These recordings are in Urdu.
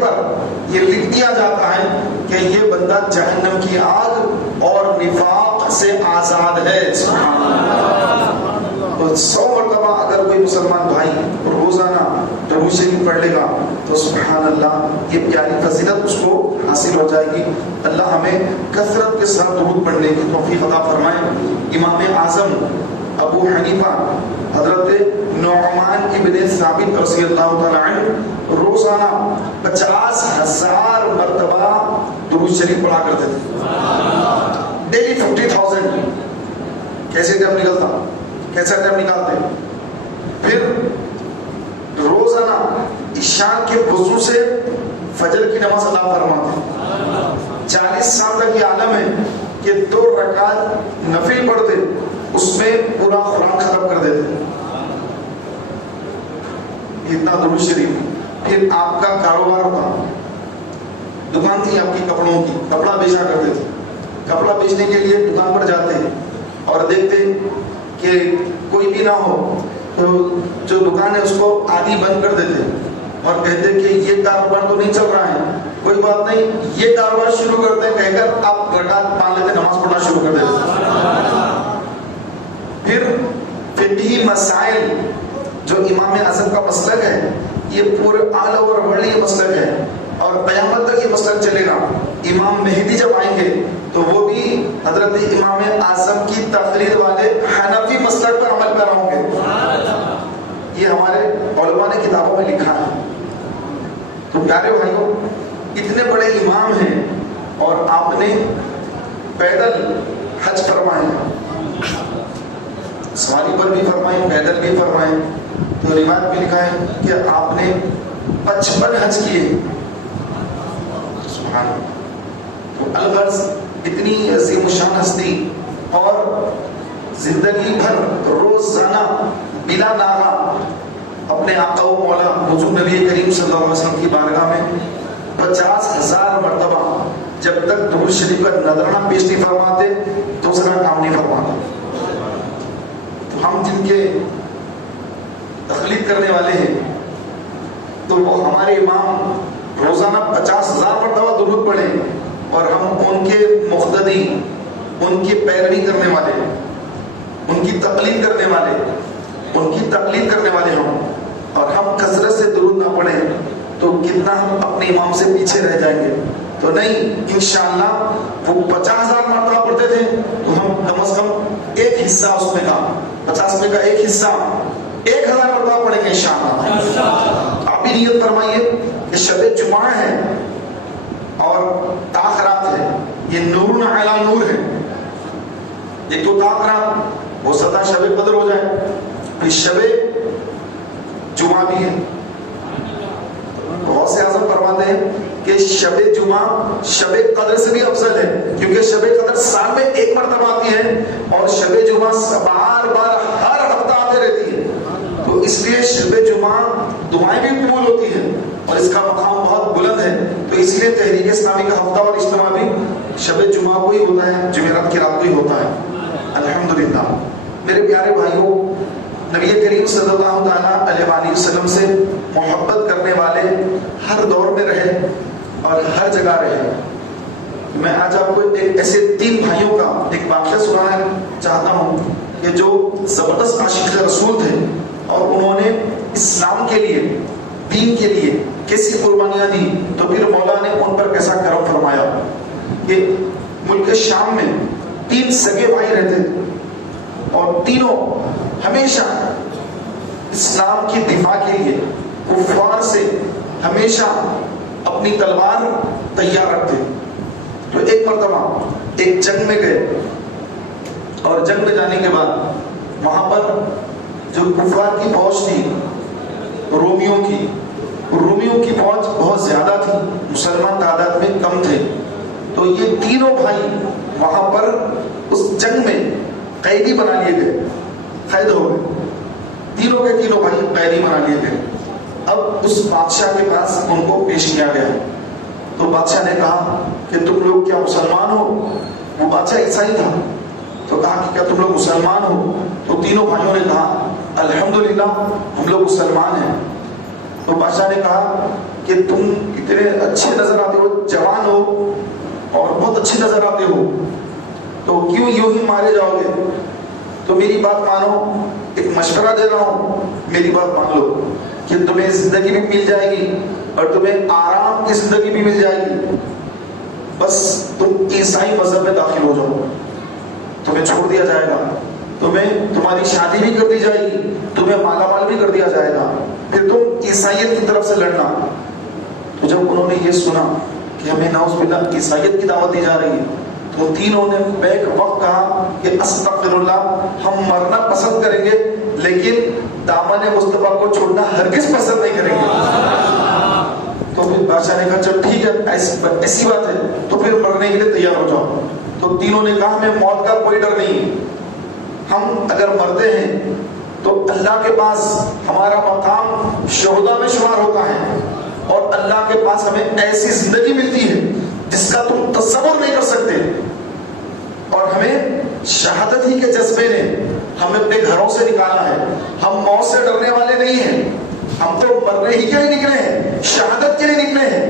پر یہ لکھ دیا جاتا ہے کہ یہ بندہ جہنم کی آگ اور نفاق سے آزاد ہے. سبحان اللہ. تو 100 مرتبہ اگر کوئی مسلمان بھائی روزانہ درود شریف پڑھ لے گا تو سبحان اللہ یہ پیاری فضیلت اس کو حاصل ہو جائے گی. اللہ ہمیں کثرت کے ساتھ درود پڑھنے کی توفیق عطا فرمائے. امام اعظم ابو حنیفہ حضرت نعمان ابن ثابت رضی اللہ تعالی عنہ روزانہ 50,000 مرتبہ درود شریف پڑھا کرتے تھے. ڈیلی 50,000. کیسے ٹائم نکلتا؟ کیسا ٹائم نکالتے؟ پھر روزانہ عشاء کے وضو سے فجر کی نماز ادا فرماتے. 40 سال تک یہ عالم ہے کہ 2 رکعت نفل پڑھتے اس میں پورا قرآن ختم کر دیتے. اتنا درود شریف. پھر آپ کا کاروبار تھا, دکان تھی آپ کی کپڑوں کی, کپڑا بیچا کرتے تھے. کپڑا بیچنے کے لیے دکان پر جاتے اور دیکھتے کہ کوئی بھی نہ ہو تو جو دکان ہے اس کو آدھی بند کر دیتے اور کہتے کہ یہ کاروبار تو نہیں چل رہا ہے, کوئی بات نہیں, یہ کاروبار شروع کرتے ہیں کہہ کر آپ رکعت مان لیتے, نماز پڑھنا شروع کر دیتے. پھر فقہی مسائل جو امام اعظم کا مسلک ہے یہ پورے آل اوور ورلڈ یہ مسلک ہے اور قیامت تک یہ مسلک چلے گا. امام مہدی جب آئیں گے تو وہ بھی حضرت امام اعظم کی تقریر والے حنفی مسلک پر عمل پیرا ہوں گے. یہ ہمارے علماء نے کتابوں میں لکھا ہے. تو پیارے بھائیوں, اتنے بڑے امام ہیں اور آپ نے پیدل حج فرمائے, سواری پر بھی فرمائے, پیدل بھی فرمائے. تو روایت میں لکھا ہے کہ آپ نے 55 حج کیے. سبحان اللہ. تو الغرض اتنی عظیم الشان ہستی اور زندگی بھر روزانہ بلا ناغہ اپنے آقا و مولا حضور نبی کریم صلی اللہ علیہ وسلم کی بارگاہ میں 50,000 مرتبہ جب تک درود شریف کا نذرانہ پیش نہیں فرماتے دوسرا کام نہیں فرماتے. تو ہم جن کے تقلید کرنے والے ہیں تو وہ ہمارے امام روزانہ 50,000 مرتبہ درود پڑھیں اور ہم ان کے مقتدی, ان کی پیروی کرنے والے, ان کی تقلید کرنے والے ہم, اور ہم کثرت سے درود نہ پڑھیں تو کتنا ہم اپنے امام سے پیچھے رہ جائیں گے. تو نہیں, انشاءاللہ وہ 50,000 مرتبہ پڑھتے تھے تو ہم کم از کم ایک حصہ اس میں کا 50 میں کا ایک حصہ 1,000 مرتبہ پڑھیں گے انشاءاللہ. آپ بھی نیت فرمائیے کہ شب جمعہ ہے اور تاخرات ہے, یہ نور علی نور ہے. ایک تو تاخرات ہو سکتا شب قدر ہو جائے, پھر شب جمعہ بھی ہے. بہت سے اعظم فرماتے ہیں کہ شب جمعہ شب قدر سے بھی افضل ہے کیونکہ شب قدر سال میں 1 مرتبہ آتی ہے اور شب جمعہ بار بار ہر ہفتہ آتے رہتی ہے. تو اس لیے شب جمعہ دعائیں بھی قبول ہوتی ہیں اور اس کا مقام بہت بلند ہے. تو اس لیے تحریک اسلامی کا ہفتہ اور اجتماع بھی شب جمعہ کو ہی ہوتا ہے, جمعرات کی رات کو ہی ہوتا ہے. الحمدللہ. میرے پیارے بھائیوں, نبی کریم صلی اللہ تعالیٰ علیہ وسلم سے محبت کرنے والے ہر دور میں رہے اور ہر جگہ رہے. میں آج آپ کو ایک ایسے 3 بھائیوں کا ایک واقعہ سنانا چاہتا ہوں کہ جو زبردست عاشق رسول تھے اور انہوں نے اسلام کے لیے, دین کے لیے کیسی قربانیاں دی تو پھر مولا نے ان پر کیسا کرم فرمایا. کہ ملک شام میں 3 سگے بھائی رہتے تھے اور تینوں ہمیشہ اسلام کی دفاع کے لیے کفار سے ہمیشہ اپنی تلوار تیار رکھتے. تو ایک مرتبہ ایک جنگ میں گئے اور جنگ میں جانے کے بعد وہاں پر جو کفار کی فوج تھی رومیوں کی فوج بہت زیادہ تھی, مسلمان تعداد میں کم تھے. تو یہ تینوں بھائی وہاں پر اس جنگ میں قیدی بنا لیے گئے, قید ہو گئے. تینوں کے تینوں بھائی قیدی بنا لیے گئے. اب اس بادشاہ کے پاس ان کو پیش کیا گیا. تو بادشاہ نے کہا کہ تم لوگ کیا مسلمان ہو؟ وہ بادشاہ عیسائی تھا. تو کہا کہ کیا تم لوگ مسلمان ہو؟ تو تینوں بھائیوں نے کہا الحمدللہ ہم لوگ مسلمان ہیں. تو بادشاہ نے کہا کہ تم اتنے اچھے نظر آتے ہو، جوان ہو اور بہت اچھے نظر آتے ہو، تو کیوں یوں ہی مارے جاؤ گے؟ تو میری بات مانو، ایک مشورہ دے رہا ہوں، میری بات مان لو کہ تمہیں زندگی بھی مل جائے گی اور تمہیں آرام کی زندگی بھی مل جائے گی، بس تم عیسائی مذہب میں داخل ہو جاؤ، تمہیں چھوڑ دیا جائے گا، تمہاری شادی بھی کر دی جائے گی، تمہیں مالا مال بھی کر دیا جائے گا، پھر تم عیسائیت کی طرف سے لڑنا۔ تو جب انہوں نے یہ سنا کہ ہمیں نعوذ باللہ عیسائیت کی دعوت دی جا رہی ہے، تو تینوں نے بیک وقت کہا کہ استغفر اللہ، ہم مرنا پسند کریں گے لیکن دامن مصطفیٰ کو چھوڑنا ہرگز پسند نہیں کریں گے۔ تو پھر بادشاہ نے کہا چل ٹھیک ہے، ایسی بات ہے تو پھر مرنے کے لیے تیار ہو جاؤ۔ تو تینوں نے کہا ہمیں موت کا کوئی ڈر نہیں، ہم اگر مرتے ہیں تو اللہ کے پاس ہمارا مقام شہداء میں شمار ہوتا ہے، اور اللہ کے پاس ہمیں ایسی زندگی ملتی ہے جس کا تم تصور نہیں کر سکتے، اور ہمیں شہادت ہی کے جذبے نے ہمیں اپنے گھروں سے نکالا ہے۔ ہم موت سے ڈرنے والے نہیں ہیں، ہم تو مرنے ہی کے لیے نکلے ہیں، شہادت کے لیے نکلے ہیں۔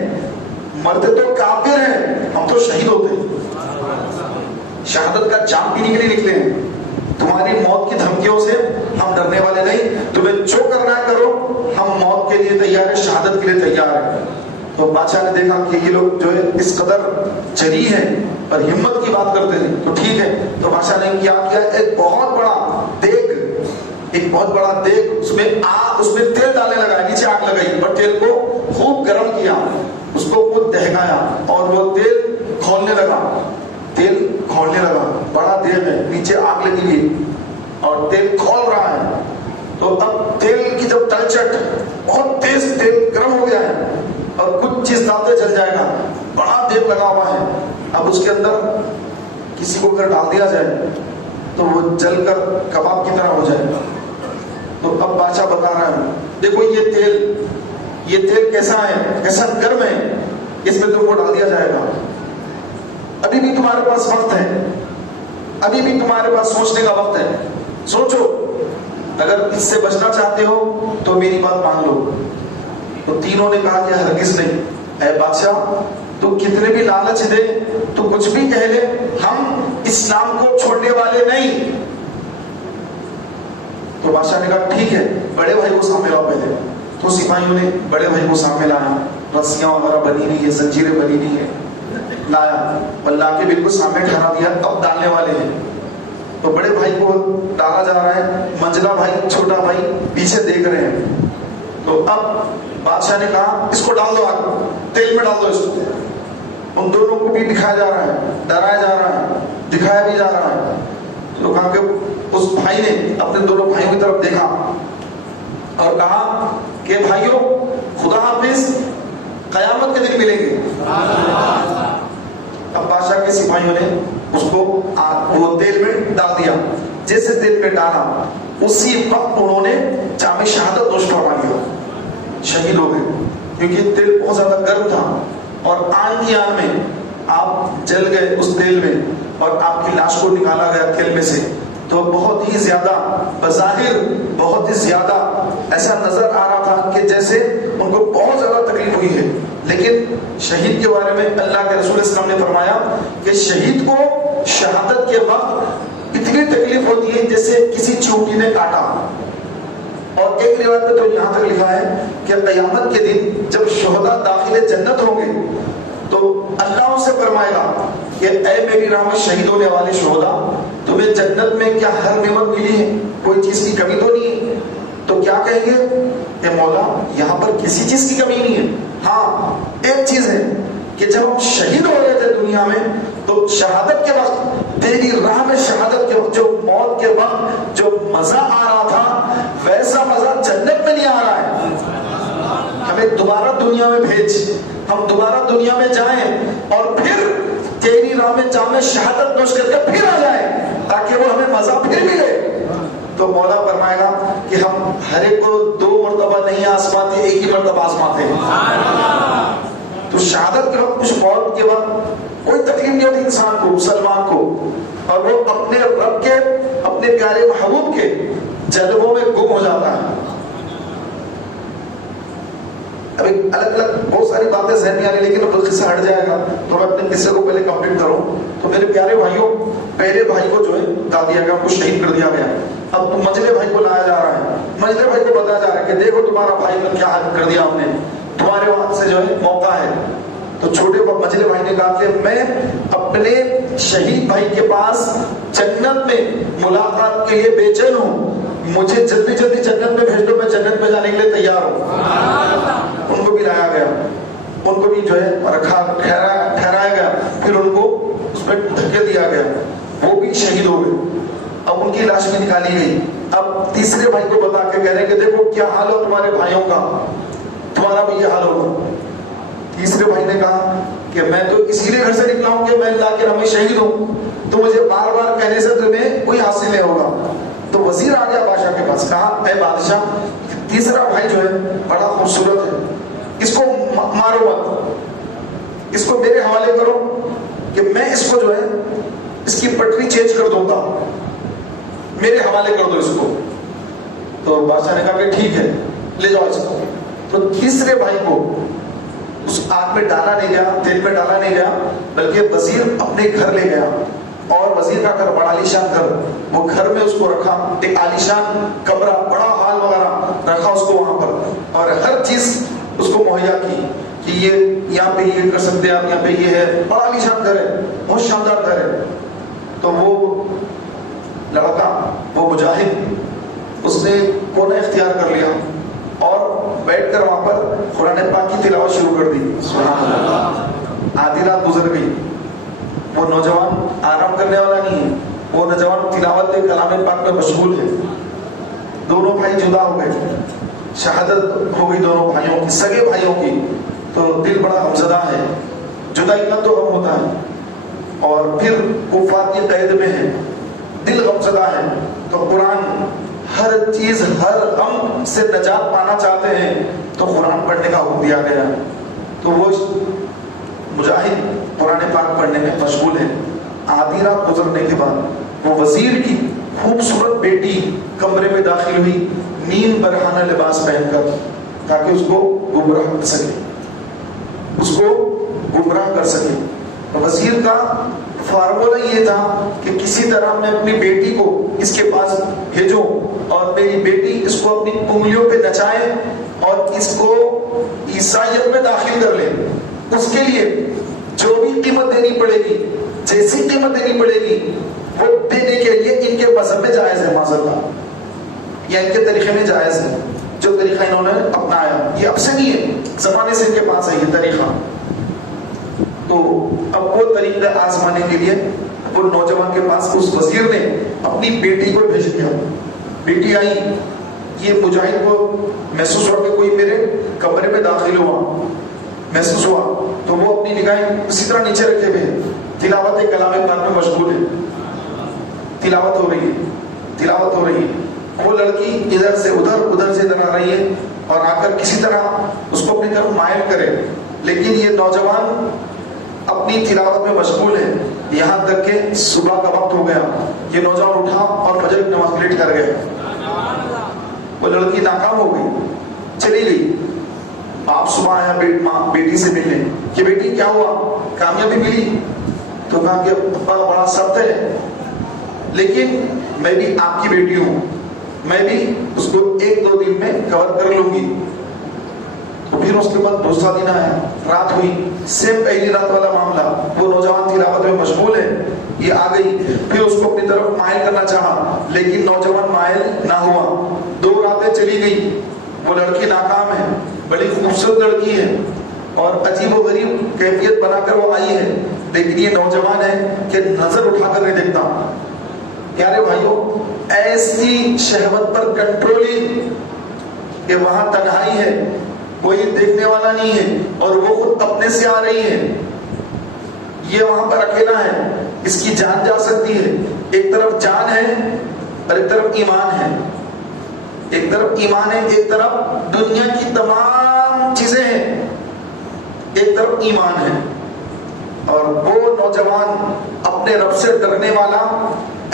مرتے تو کافر ہیں، ہم تو شہید ہوتے ہیں، شہادت کا جام پینے کے لیے نکلے ہیں۔ تمہاری موت کی دھمکیوں سے ہم ڈرنے والے نہیں، تمہیں جو کرنا ہے کرو، ہم موت کے لیے تیار ہیں، شہادت کے لیے تیار ہیں۔ تو بادشاہ نے دیکھا کہ یہ لوگ جو ہے اس قدر جری ہیں اور ہمت کی بات کرتے ہیں، تو ٹھیک ہے۔ تو بادشاہ نے کیا ایک بہت بڑا دیگ اس میں تیل ڈالنے لگا، نیچے آگ لگائی اور تیل کو خوب گرم کیا، اس کو خود دہکایا اور وہ تیل کھولنے لگا۔ بڑا دیگ ہے، نیچے آگ لگی ہوئی اور تیل کھول رہا ہے۔ تو اب تیل کی جب تلچٹ، بہت تیز تیل گرم ہو گیا ہے اور کچھ چیز ڈالتے چل جائے گا، بڑا دیگ لگا ہوا ہے۔ اب اس کے اندر کسی کو اگر ڈال دیا جائے تو وہ جل کر کباب کی طرح ہو جائے گا۔ تو اب بادشاہ بتا رہا ہے دیکھو یہ تیل کیسا ہے، کیسا گرم ہے، اس میں تم کو ڈال دیا جائے گا۔ ابھی بھی تمہارے پاس وقت ہے، ابھی بھی تمہارے پاس سوچنے کا وقت ہے، سوچو، اگر اس سے بچنا چاہتے ہو تو میری بات مان لو۔ تو تینوں نے کہا کہ ہرگز نہیں، اے بادشاہ تو کتنے بھی لالچ دے، تو کچھ بھی کہہ لے، ہم اسلام کو چھوڑنے والے نہیں۔ تو بادشاہ نے کہا ٹھیک ہے، بڑے بھائی کو سامنے لاؤ پہلے۔ تو سپاہیوں نے بڑے بھائی کو سامنے لایا، رسیاں وغیرہ بنی ہوئی ہے، زنجیریں بنی ہوئی ہے، لایا اور لا کے بالکل سامنے ٹھہرا دیا، اب ڈالنے والے ہیں۔ تو بڑے بھائی کو ڈالا جا رہا ہے، منجلا بھائی چھوٹا بھائی پیچھے دیکھ رہے ہیں۔ تو اب بادشاہ نے کہا اس کو ڈال دو، آگ تیل میں ڈال دو اس کو۔ ان دونوں کو بھی دکھایا جا رہا ہے، ڈرایا جا رہا ہے، دکھایا بھی جا رہا ہے۔ تو کہا کہ اس بھائی نے اپنے دونوں بھائیوں کی طرف دیکھا اور کہا کہ بھائیوں خدا حافظ، قیامت کے دن ملیں گے۔ اب بادشاہ کے سپاہیوں نے اس کو وہ تیل میں ڈال دیا، جیسے تیل میں ڈالا اسی وقت انہوں نے جام شہادت نوش فرما لیا، شہید ہو گئے، کیونکہ تیل بہت زیادہ گرم تھا اور آن کی آن میں آپ جل گئے اس تیل میں، اور آپ کی لاش کو نکالا گیا تیل میں سے۔ تو بہت ہی زیادہ بظاہر بہت ہی زیادہ ایسا نظر آ رہا تھا کہ جیسے ان کو بہت زیادہ تکلیف ہوئی ہے، لیکن شہید کے بارے میں اللہ کے رسول اسلام نے فرمایا کہ شہید کو شہادت کے وقت اتنی تکلیف ہوتی ہے جیسے کسی چیونٹی نے کاٹا۔ اور ایک روایت میں تو یہاں تک لکھا ہے کہ قیامت کے دن جب شہداء داخل جنت ہوں گے تو اللہ ان سے فرمائے گا کہ اے میری راہ میں شہید ہونے والے شہداء، تمہیں جنت میں کیا ہر نعمت ملی ہے، کوئی چیز کی کمی تو نہیں ہے؟ تو کیا کہیں گے کہ مولا یہاں پر کسی چیز کی کمی نہیں ہے، ہاں ایک چیز ہے کہ جب ہم شہید ہو رہے تھے دنیا میں تو شہادت کے وقت، تیری راہ میں شہادت کے وقت، جو موت کے وقت جو مزہ آ رہا تھا ویسا مزہ جنت میں نہیں آ رہا ہے۔ ہمیں دوبارہ دنیا میں بھیج، ہم دوبارہ دنیا میں جائیں اور پھر تیری راہ میں جام شہادت نوش کر کے پھر آ جائیں تاکہ وہ ہمیں مزہ پھر ملے۔ تو مولا فرمائے گا کہ ہم ہر ایک کو 2 مرتبہ نہیں آزماتے، ایک ہی مرتبہ آزماتے ہیں۔ تو شہادت کے وقت، کچھ موت کے وقت کوئی تکلیف نہیں ہوتی انسان کو، مسلمان کو، اور وہ اپنے رب کے، اپنے پیارے محبوب کے جلووں میں گم ہو جاتا ہے۔ ابھی الگ الگ بہت ساری باتیں ذہن میں آ رہی، لیکن خود قصہ ہٹ جائے گا تو میں اپنے قصے کو پہلے کمپلیٹ کروں. تو میرے پیارے بھائیوں، پہلے بھائی کو جو ہے ڈال دیا گیا، ان کو شہید کر دیا گیا. اب تو منجلے بھائی کو لایا جا رہا ہے، منجلے بھائی کو بتایا جا رہا ہے کہ دیکھو تمہارا بھائی نے کیا حال کر دیا ہم نے، تمہارے وہاں سے جو ہے موقع ہے. تو چھوٹے منجلے بھائی نے کہا کہ میں اپنے شہید بھائی کے پاس جنت میں ملاقات کے لیے بے چین ہوں، مجھے جلدی جلدی جنت میں بھیج دو، میں جنت میں جانے کے لیے تیار ہوں. ان کو بھی لایا گیا، ان کو بھی جو ہے رکھا ٹھہرایا گیا، پھر ان کو اس میں دھکے دیا گیا، وہ بھی شہید ہو گئے. اب ان کی لاش بھی نکالی گئی. اب تیسرے بھائی کو بتا کے کہہ رہے ہیں کہ دیکھو کیا حال ہو تمہارے بھائیوں کا، تمہارا بھی یہ حال ہوگا. تیسرے بھائی نے کہا کہ میں تو اسی لیے گھر سے نکلا ہوں کہ میں اللہ کے رحم شہید ہوں، تو مجھے بار بار کہنے سے تمہیں کوئی حاصل نہیں ہوگا. تو وزیر آ گیا بادشاہ کے پاس، کہا اے بادشاہ، تیسرا بھائی جو ہے بڑا خوبصورت ہے، اس کو مارو مت، اس کو میرے حوالے کرو کہ میں اس کو جو ہے اس کی پٹری چینج کر دوں گا، میرے حوالے کر دو اس کو. تو بادشاہ نے کہا کہ ٹھیک ہے لے جاؤ اس کو. تو تیسرے بھائی کو اس آگ میں ڈالا نہیں گیا، تیل میں ڈالا نہیں گیا، بلکہ وزیر اپنے گھر لے گیا، اور وزیر کا گھر بڑا عالیشان گھر، وہ گھر میں اس کو رکھا، ایک عالیشان کمرہ، بڑا ہال وغیرہ رکھا اس کو وہاں پر، اور ہر چیز اس کو مہیا کی کہ یہ یہاں پہ یہ کر سکتے ہیں آپ، یہاں پہ یہ ہے، بڑا عالیشان گھر ہے، بہت شاندار گھر ہے. تو وہ لڑکا، وہ مجاہد، اس نے کونا اختیار کر لیا اور بیٹھ کر وہاں پر قرآن پاک کی تلاوت شروع کر دی. سبحان اللہ. آدھی رات گزر گئی، وہ نوجوان آرام کرنے والا نہیں ہے، وہ نوجوان تلاوت کلام پاک میں مشغول ہے. دونوں بھائی جدا ہو گئے، شہادت ہو گئی دونوں بھائیوں کی، سگے بھائیوں کی. تو دل بڑا غمزدہ ہے، جدائی کا تو غم ہوتا ہے، اور پھر کفار کی قید میں ہے، دل غمزدہ ہے. تو قرآن ہر چیز، ہر غم سے نجات پانا چاہتے ہیں تو قرآن پڑھنے کا حکم دیا گیا. تو وہ مجاہد قرآن پاک پڑھنے میں مشغول ہے. آدھی رات گزرنے کے بعد وہ وزیر کی خوبصورت بیٹی کمرے میں داخل ہوئی، نیم برہنہ لباس پہن کر، تاکہ اس کو گمراہ کر سکے، اس کو گمراہ کر سکے. وزیر کا فارمولہ یہ تھا کہ کسی طرح میں اپنی بیٹی کو اس کے پاس بھیجوں، اور میری بیٹی اس کو اپنی انگلیوں پہ نچائے اور اس کو عیسائیت میں داخل کر لے. اس کے لیے جو بھی قیمت دینی پڑے گی، جیسی قیمت دینی پڑے گی، وہ دینے کے لیے ان کے مذہب میں جائز ہے، معذاللہ، یا ان کے طریقے میں جائز ہے. جو طریقہ انہوں نے اپنایا یہ اب سے نہیں ہے، زمانے سے ان کے پاس ہے یہ طریقہ. تو اب وہ طریقہ آزمانے کے لیے وہ نوجوان کے پاس اس وزیر نے اپنی بیٹی کو بھیج دیا. بیٹی آئی، یہ مجاہد کو محسوس ہوا کہ کوئی میرے کمرے میں داخل ہوا، محسوس ہوا. تو وہ اپنی نگاہیں اسی طرح نیچے رکھے ہوئے تلاوت کلام پاک میں مشغول ہے. تلاوت ہو رہی ہے، تلاوت ہو رہی ہے. وہ لڑکی ادھر سے ادھر، ادھر سے ادھر آ رہی ہے، اور آ کر کسی طرح اس کو اپنی طرف مائل کرے. لیکن یہ نوجوان اپنی تلاوت میں مشغول ہے، یہاں تک کہ صبح کا وقت ہو گیا. یہ نوجوان اٹھا اور فجر کی نماز لیٹ کر گیا. وہ لڑکی ناکام ہو گئی، چلی گئی. آپ صبح آیا بیٹی سے ملنے کہ بیٹی کیا ہوا، کامیابی ملی؟ تو کہا کہ ابا بڑا سخت ہے، لیکن میں بھی آپ کی بیٹی ہوں، میں بھی اس کو 1-2 دن میں کور کر لوں گی. تو پھر اس کے بعد دوسرا دن آیا، رات ہوئی، سیم پہلی رات والا معاملہ. وہ نوجوان تلاوت میں مشغول ہے، یہ آ گئی، پھر اس کو اپنی طرف مائل کرنا چاہا، لیکن نوجوان مائل نہ ہوا. 2 راتیں چلی گئی، وہ لڑکی ناکام ہے، بڑی خوبصورت لڑکی ہے، اور عجیب و غریب کیفیت بنا کر وہ آئی ہے، لیکن یہ نوجوان ہے کہ نظر اٹھا کر نہیں دیکھتا. پیارے بھائیوں، ایسی شہوت پر کنٹرولنگ کہ وہاں تنہائی ہے، کوئی دیکھنے والا نہیں ہے، اور وہ خود اپنے سے آ رہی ہے، یہ وہاں پر اکیلا ہے، اس کی جان جا سکتی ہے. ایک طرف جان ہے اور ایک طرف ایمان ہے، ایک طرف ایمان ہے، ایک طرف دنیا کی تمام چیزیں ہیں، ایک طرف ایمان ہے. اور وہ نوجوان اپنے رب سے ڈرنے والا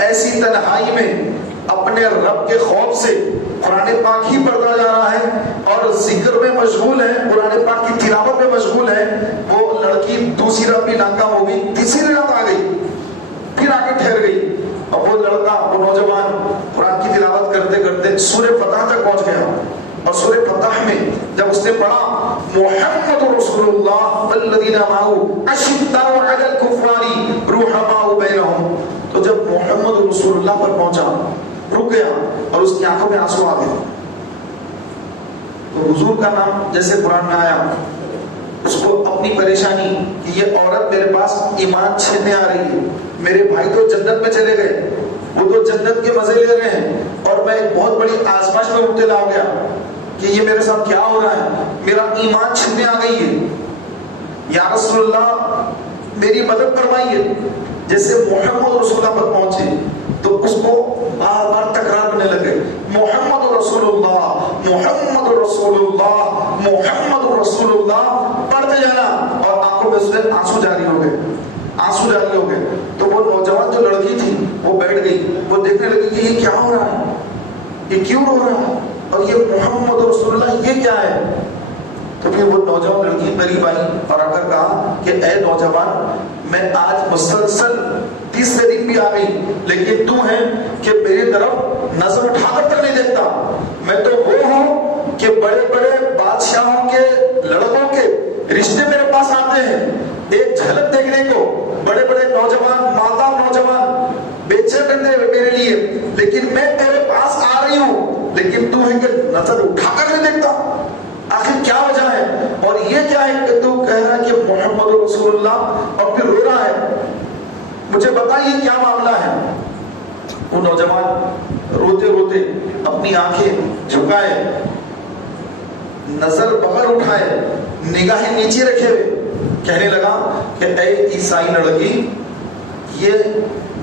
ایسی تنہائی میں اپنے رب کے خوف سے قرآن پاک ہی پڑھتا جا رہا ہے اور ذکر میں مشغول ہے، قرآن پاک کی تلاوت میں مشغول ہے، وہ لڑکی دوسری رات بھی ناکام ہو گئی، تیسری رات آ گئی، پھر آ کے ٹھہر گئی، اور وہ لڑکا، وہ نوجوان قرآن کی تلاوت کرتے کرتے سورہ فتح تک پہنچ گیا، اور سورہ فتح میں جب اس نے پڑھا محمد رسول اللہ والذین معہ اشداء علی الکفار رحماء بینہم، تو جب محمد رسول اللہ پر پہنچا رک گیا اور اس کی آنکھوں میں آنسو آ گئے. تو حضور کا نام جیسے قرآن میں آیا، اس کو اپنی پریشانی کہ یہ عورت میرے پاس ایمان چھیننے آ رہی ہے، میرے بھائی تو جنت میں چلے گئے، وہ تو جنت کے مزے لے رہے ہیں، اور میں ایک بہت بڑی آزمائش میں مبتلا ہو گیا کہ یہ میرے ساتھ کیا ہو رہا ہے، میرا ایمان چھیننے آ گئی ہے، یا رسول اللہ میری مدد فرمائیے. جیسے محمد رسول اللہ پر پہنچے تو اس کو بار بار تکرار کرنے لگے، محمد رسول اللہ، محمد رسول اللہ، محمد رسول اللہ پڑھتے جانا، اور آنکھوں میں اس نے آنسو جاری ہو گئے، آنسو جاری ہو گئے. تو وہ نوجوان جو لڑکی تھی وہ بیٹھ گئی، وہ دیکھنے لگی کہ یہ کیا ہو رہا ہے، یہ کیوں رو رہا ہے، اور یہ محمد رسول اللہ یہ کیا ہے. تو پھر وہ نوجوان لڑکی قریب آئی اور آ کر کہا کہ اے نوجوان، میں آج مسلسل تیسرے دن بھی آ گئی، لیکن تو ہے کہ میری طرف نظر اٹھا کر تک نہیں دیکھتا. میں تو وہ ہوں کہ بڑے بڑے بادشاہوں کے لڑکوں کے رشتے میرے پاس آتے ہیں ایک جھلک دیکھنے کو، بڑے بڑے نوجوان، مادہ نوجوان بیچے کرتے میرے لیے، لیکن میں تیرے پاس آ رہی ہوں، لیکن تو ہے کہ نظر اٹھا کر نہیں دیکھتا. آخر کیا وجہ ہے؟ اور یہ کیا ہے کہ تو کہہ رہا ہے کہ محمد رسول اللہ اور پھر رو رہا ہے، مجھے بتائیے کیا معاملہ ہے. وہ نوجوان روتے روتے اپنی آنکھیں جھکائے، نظر بغیر اٹھائے، نگاہیں نیچے رکھے ہوئے کہنے لگا کہ اے عیسائی لڑکی، یہ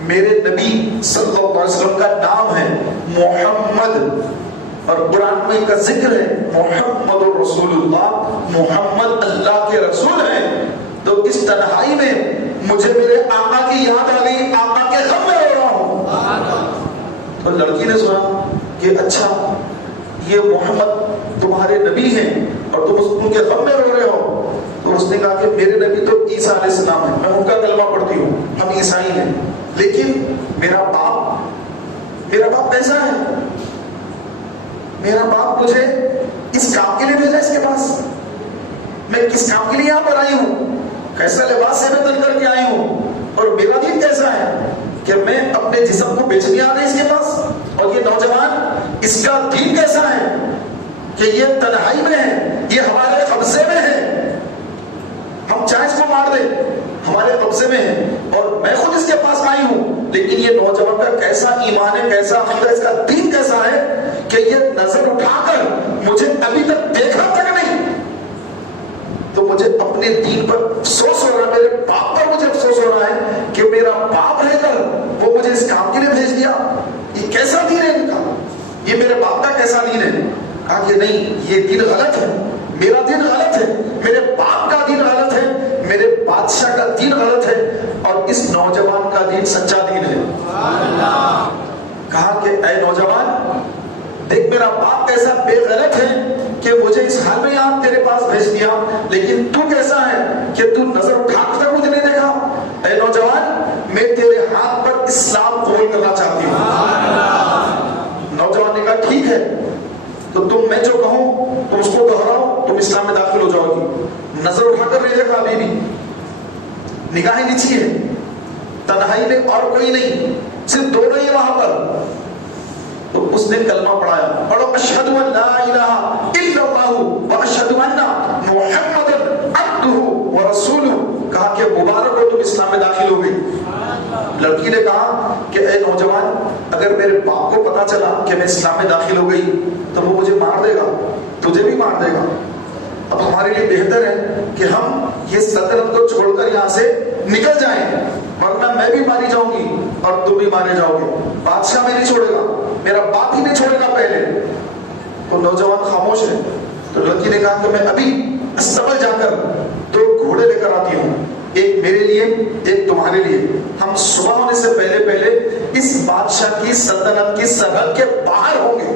میرے نبی صلی اللہ علیہ وسلم کا نام ہے محمد، اور قرآن میں کا ذکر ہے محمد رسول اللہ، محمد اللہ کے رسول ہیں. تو اس تنہائی میں مجھے میرے آقا کی یاد آ گئی، آقا کے غم میں رو رہا ہوں. تو لڑکی نے سنا کہ اچھا یہ محمد تمہارے نبی ہیں اور تم ان کے غم میں رو رہے ہو. تو اس نے کہا کہ میرے نبی تو عیسیٰ علیہ السلام ہے، میں ان کا کلمہ پڑھتی ہوں، ہم عیسائی ہیں، لیکن میرا باپ کیسا ہے؟ میرا باپ مجھے اس کام کے لیے بھیجا اس کے پاس، میں کس کام کے لیے یہاں پر آئی ہوں، کیسا لباس سے میں تن کر کے آئی ہوں، اور میرا دین کیسا ہے کہ میں اپنے جسم کو بیچنے آ گئی اس کے پاس. اور یہ نوجوان، اس کا دین کیسا ہے کہ یہ تنہائی میں ہے، یہ ہمارے قبضے میں ہے، ہم چاہے اس کو مار دیں، ہمارے قبضے میں ہے، اور میں خود اس کے پاس آئی ہوں، لیکن یہ نوجوان کا کیسا ایمان ہے، کیسا عقیدہ، اس کا دین کیسا ہے کہ یہ نظر اٹھا کر مجھے ابھی تک دیکھا تک نہیں. تو مجھے اپنے دین پر افسوس ہو رہا ہے، میرے باپ پر مجھے افسوس ہو رہا ہے کہ میرا باپ رہ کر وہ مجھے اس کام کے لیے بھیج دیا. یہ کیسا دین ہے ان کا، یہ میرے باپ کا کیسا دین ہے. کہا کہ نہیں، یہ دین غلط ہے، میرا دین غلط ہے، میرے باپ کا دین غلط ہے، میرے بادشاہ کا دین غلط ہے، اور اس نوجوان کا دین سچا دین ہے. کہا کہ اے نوجوان، دیکھ میرا باپ کیسا بے غیرت ہے کہ مجھے اس حال میں یہاں تیرے پاس بھیج دیا، لیکن تو کیسا ہے کہ تو نظر اٹھا کر مجھے نہیں دیکھا. اے نوجوان، میں تیرے ہاتھ پر اسلام قبول کرنا چاہتی ہوں. نوجوان نے کہا ٹھیک ہے، تو تم میں جو کہوں تم اس کو دہراؤ، تم اسلام میں داخل ہو جاؤ گی. نظر اٹھا کر نہیں دیکھا، ابھی بھی نگاہیں نیچی ہے، تنہائی میں اور کوئی نہیں، صرف دونوں ہی وہاں پر. تو اس نے کلمہ پڑھایا، پڑھو اشہد ان لا الہ الا اللہ واشہد ان محمد عبدہ ورسولہ. کہا کہ مبارک ہو، تم اسلام میں داخل ہو گئی. لڑکی نے کہا کہ اے نوجوان، اگر میرے باپ کو پتا چلا کہ میں اسلام میں داخل ہو گئی تو وہ مجھے مار دے گا، تجھے بھی مار دے گا. اب ہمارے لیے بہتر ہے کہ ہم یہ سلطنت کو چھوڑ کر یہاں سے نکل جائیں، ورنہ میں بھی ماری جاؤں گی اور تم بھی مارے جاؤ گے. بادشاہ میں نہیں چھوڑے گا، میرا باپ ہی نہیں چھوڑے گا پہلے. تو نوجوان خاموش ہے. تو لڑکی نے کہا کہ میں ابھی استقبال جا کر 2 گھوڑے لے کر آتی ہوں، ایک میرے لیے ایک تمہارے لیے. ہم صبح ہونے سے پہلے پہلے اس بادشاہ کی سلطنت کی سرحد کے باہر ہوں گے.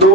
2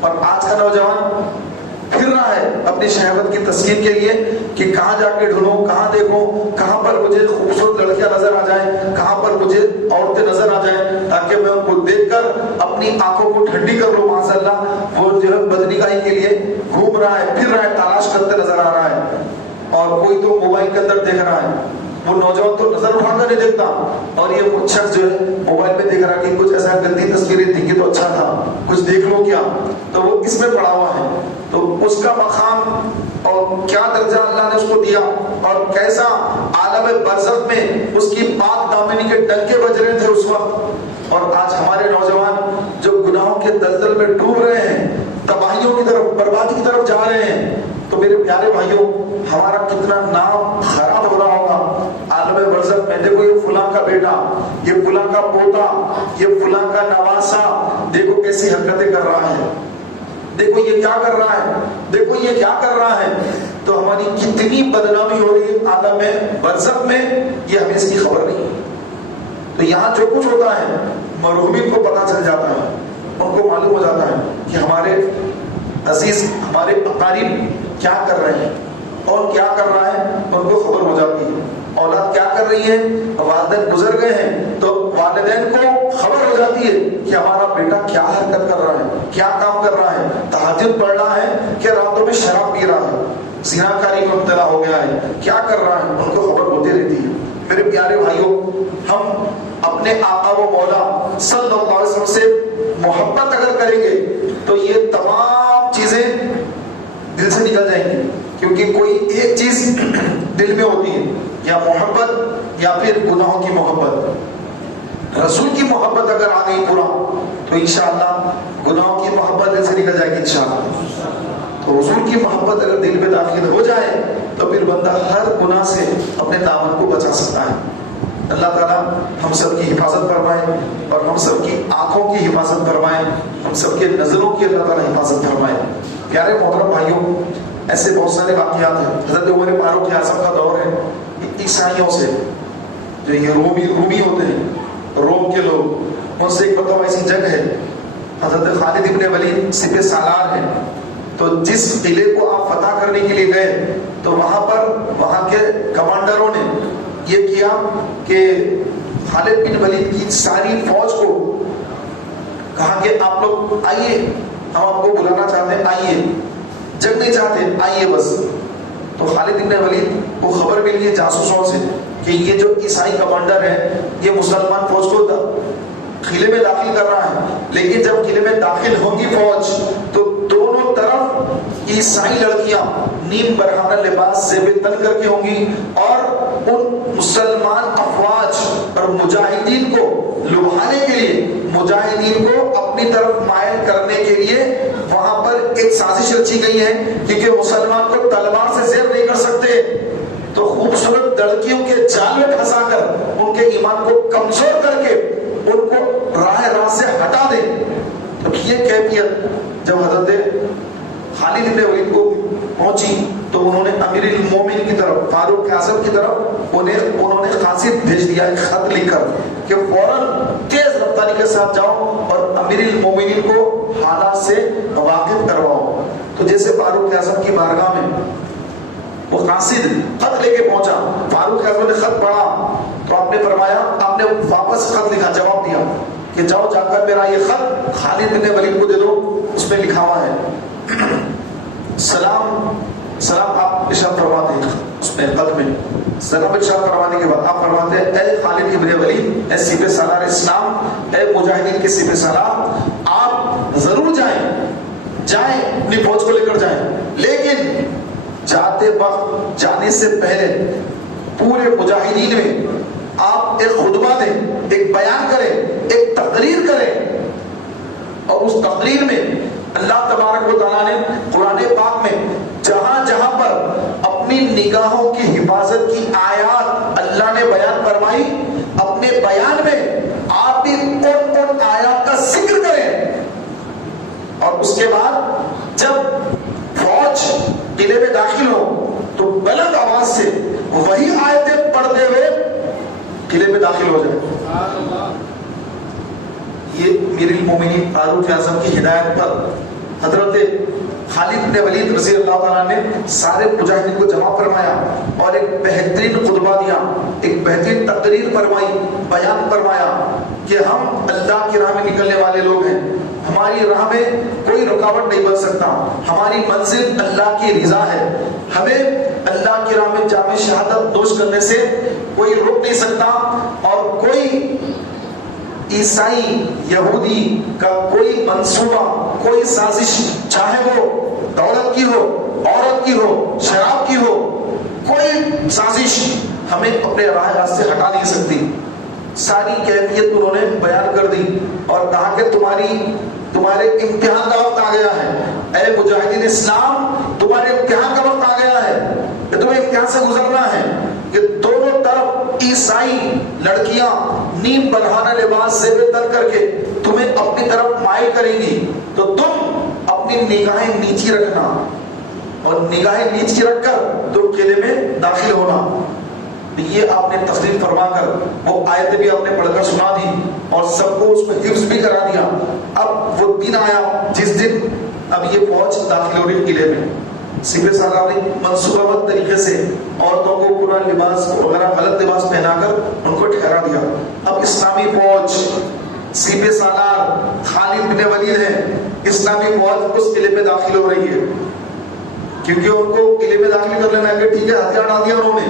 اور آج کا نوجوان پھر رہا ہے اپنی شہوت کی تسکین کے لیے کہ کہاں جا کے ڈھونڈوں، کہاں دیکھوں، کہاں پر مجھے خوبصورت لڑکیاں نظر آ جائیں، کہاں پر مجھے عورتیں نظر آ جائیں، تاکہ میں ان کو دیکھ کر اپنی آنکھوں کو ٹھنڈی کر لوں۔ ماشاء اللہ وہ جو ہے بدنگاہی کے لیے گھوم رہا ہے، پھر رہا ہے، تلاش کرتے نظر آ رہا ہے، اور کوئی تو موبائل کے اندر دیکھ رہا ہے۔ وہ نوجوان تو نظر اٹھا کر نہیں دیکھتا، اور یہ شخص جو ہے موبائل میں دیکھ رہا کہ کچھ ایسا گندی تصویریں دیکھی تو اچھا تھا، کچھ دیکھ لو کیا، تو وہ اس میں پڑا ہوا ہے۔ تو اس کا مقام اور کیا درجہ اللہ نے اس کو دیا، اور کیسا عالم برزخ میں اس کی پاک دامنی کے ڈنکے بج رہے تھے اس وقت۔ اور آج ہمارے نوجوان جو گناہوں کے دلدل میں ڈوب رہے ہیں، تباہیوں کی طرف، بربادی کی طرف جا رہے ہیں، تو میرے پیارے بھائیوں ہمارا کتنا نام خراب ہو رہا ہوگا عالم برزخ میں۔ دیکھو یہ فلاں کا بیٹا، یہ فلاں کا پوتا، یہ فلاں کا نواسا، دیکھو کیسی حرکتیں کر رہا ہے، دیکھو یہ کیا کر رہا ہے، دیکھو یہ کیا کر رہا ہے۔ تو ہماری کتنی بدنامی ہو رہی ہے عالم برزخ میں، یہ ہمیں اس کی خبر نہیں۔ تو یہاں جو کچھ ہوتا ہے مرحومین کو پتہ چل جاتا ہے، ان کو معلوم ہو جاتا ہے کہ ہمارے عزیز، ہمارے اقارب کیا کر رہے ہیں اور کیا کر رہا ہے، ان کو خبر ہو جاتی ہے۔ اولاد کیا کر رہی ہے، والدین گزر گئے ہیں تو والدین کو خبر ہو جاتی ہے کہ ہمارا بیٹا کیا حرکت کر رہا ہے، کیا کام کر رہا ہے، تہجد پڑھ رہا ہے کہ راتوں میں شراب پی رہا ہے، زناکاری میں مبتلا ہو گیا ہے، کیا کر رہا ہے، ان کو خبر ہوتی رہتی ہے۔ میرے پیارے بھائیوں، ہم اپنے آقا و مولا صلی اللہ علیہ وسلم سے محبت اگر کریں گے تو یہ تمام چیزیں دل سے نکل جائیں گی، کیونکہ کوئی ایک چیز دل میں ہوتی ہے، یا محبت یا پھر گناہوں کی محبت۔ رسول کی محبت اگر آ گئی پورا تو انشاءاللہ گناہوں کی محبت دل سے نکل جائے گی انشاءاللہ۔ تو رسول کی محبت اگر دل میں داخل ہو جائے تو پھر بندہ ہر گناہ سے اپنے دامن کو بچا سکتا ہے۔ اللہ تعالیٰ ہم سب کی حفاظت فرمائے، اور ہم سب کی آنکھوں کی حفاظت فرمائے، ہم سب کے نظروں کی اللہ تعالیٰ حفاظت فرمائے۔ پیارے محترم بھائیوں، ایسے بہت سارے واقعات ہیں۔ حضرت عمر فاروق اعظم کا دور ہے، عیسائیوں سے جو یہ رومی ہوتے ہیں، روم کے لوگ، ان سے ایک مرتبہ ایسی جنگ ہے، حضرت خالد ابن ولید سپہ سالار ہیں، تو جس قلعے کو آپ فتح کرنے کے لیے گئے تو وہاں پر وہاں کے کمانڈروں نے یہ کیا کہ خالد بن ولید کی ساری فوج کو کہا کہ آپ لوگ آئیے، ہم آپ کو بلانا چاہتے ہیں، آئیے، جنگ نہیں چاہتے، آئیے بس۔ تو خالد بن ولید کو خبر مل گئی جاسوسوں سے کہ یہ جو عیسائی کمانڈر ہے یہ مسلمان فوج کو قلعے میں داخل کر رہا ہے، لیکن جب قلعے میں داخل ہوگی فوج تو دونوں طرف عیسائی لڑکیاں نیم برہنہ لباس زیب تن کر کے ہوں گی، اور ان مسلمان افواج اور مجاہدین کو لبھانے کے لیے، مجاہدین کو اپنی طرف مائل کرنے کے لیے وہاں پر ایک سازش رچی گئی ہے، کیونکہ مسلمان کو تلوار سے زیر نہیں کر سکتے، تو خوبصورت لڑکیوں کے جال میں پھنسا کر ان کے ایمان کو کمزور کر کے ان کو راہ سے ہٹا دیں۔ تو یہ کیفیت جب حضرت خالد بن ولید کو پہنچی تو انہوں نے امیر المومنین کی طرف، فاروق اعظم کی طرف انہوں نے قاصد بھیج دیا، ایک خط لکھ کر کہ فوراً تیز رفتاری کے ساتھ جاؤ اور امیر المومنین کو حالات سے واقف کرواؤ۔ تو جیسے فاروق اعظم کی بارگاہ میں وہ قاصد خط لے کے پہنچا، فاروق اعظم نے خط پڑھا تو آپ نے فرمایا، آپ نے واپس خط لکھا، جواب دیا کہ جاؤ جا کر میرا یہ خط خالد بن ولید کو دے دو، اس میں لکھا ہوا ہے سلام آپ ارشاد فرماتے ہیں، اس میں خط میں سلام ارشاد فرمانے کے بعد آپ فرماتے ہیں، اے خالد بن ولید، اے سپہ سالار اسلام، اے مجاہدین کے سپہ سالار، آپ ضرور جائیں، اپنی فوج کو لے کر جائیں، لیکن جاتے وقت، جانے سے پہلے پورے مجاہدین میں آپ ایک خطبہ دیں، ایک بیان کریں، ایک تقریر کریں، اور اس تقریر میں اللہ تبارک و تعالیٰ نے قرآن پاک میں جہاں جہاں پر اپنی نگاہوں کی حفاظت کی آیات اللہ نے بیان فرمائی، اپنے بیان میں آپ بھی ان آیات کا ذکر کریں، اور اس کے بعد جب فوج قلعے میں داخل ہو تو بلند آواز سے وہی آیتیں پڑھتے ہوئے قلعے میں داخل ہو جائے۔ یہ امیر المومنین فاروق اعظم کی ہدایت پر حضرت خالد بن ولید رضی اللہ تعالیٰ نے سارے مجاہدین کو جمع فرمایا اور ایک بہترین خطبہ دیا، ایک بہترین تقریر فرمائی، بیان فرمایا کہ ہم اللہ کی راہ میں نکلنے والے لوگ ہیں، ہماری راہ میں کوئی رکاوٹ نہیں بن سکتا، ہماری منزل اللہ کی رضا ہے، ہمیں اللہ کی راہ میں جامع شہادت نوش کرنے سے کوئی روک نہیں سکتا، اور کوئی عیسائی یہودی کا کوئی منصوبہ، کوئی سازش، چاہے وہ دولت کی ہو، عورت کی ہو، شراب کی ہو، کوئی سازش ہمیں اپنے راہ راست سے ہٹا نہیں سکتی۔ ساری کیفیت انہوں نے بیان کر دی اور کہا کہ تمہارے امتحان کا وقت آ گیا ہے، اے مجاہدین اسلام، تمہارے امتحان کا وقت آ گیا ہے کہ تمہیں امتحان سے گزرنا ہے، کہ دونوں طرف عیسائی لڑکیاں نیم برہانہ لباس زیب تر کر کے تمہیں اپنی طرف مائل کریں گی، تو تم اپنی نگاہیں نیچی رکھنا، اور نگاہیں نیچی رکھ کر تم قلعے میں داخل ہونا۔ یہ آپ نے تقریر فرما کر وہ آیتیں بھی آپ نے پڑھ کر سنا دی اور سب کو اس کو حفظ بھی کرا دیا۔ اب وہ دن آیا جس دن اب یہ فوج داخل ہو رہی قلعے میں، سپہ سالار نے منصوبہ بند طریقے سے عورتوں کو پورا لباس وغیرہ غلط لباس پہنا کر ان کو ٹھہرا دیا۔ اب اسلامی فوج، سپہ سالار خالد بن ولید ہے، اسلامی فوج اس قلعے میں داخل ہو رہی ہے، کیونکہ ان کو قلعے میں داخل کر لینا ہے کہ ٹھیک ہے، ہتھیار ڈال دیا انہوں نے،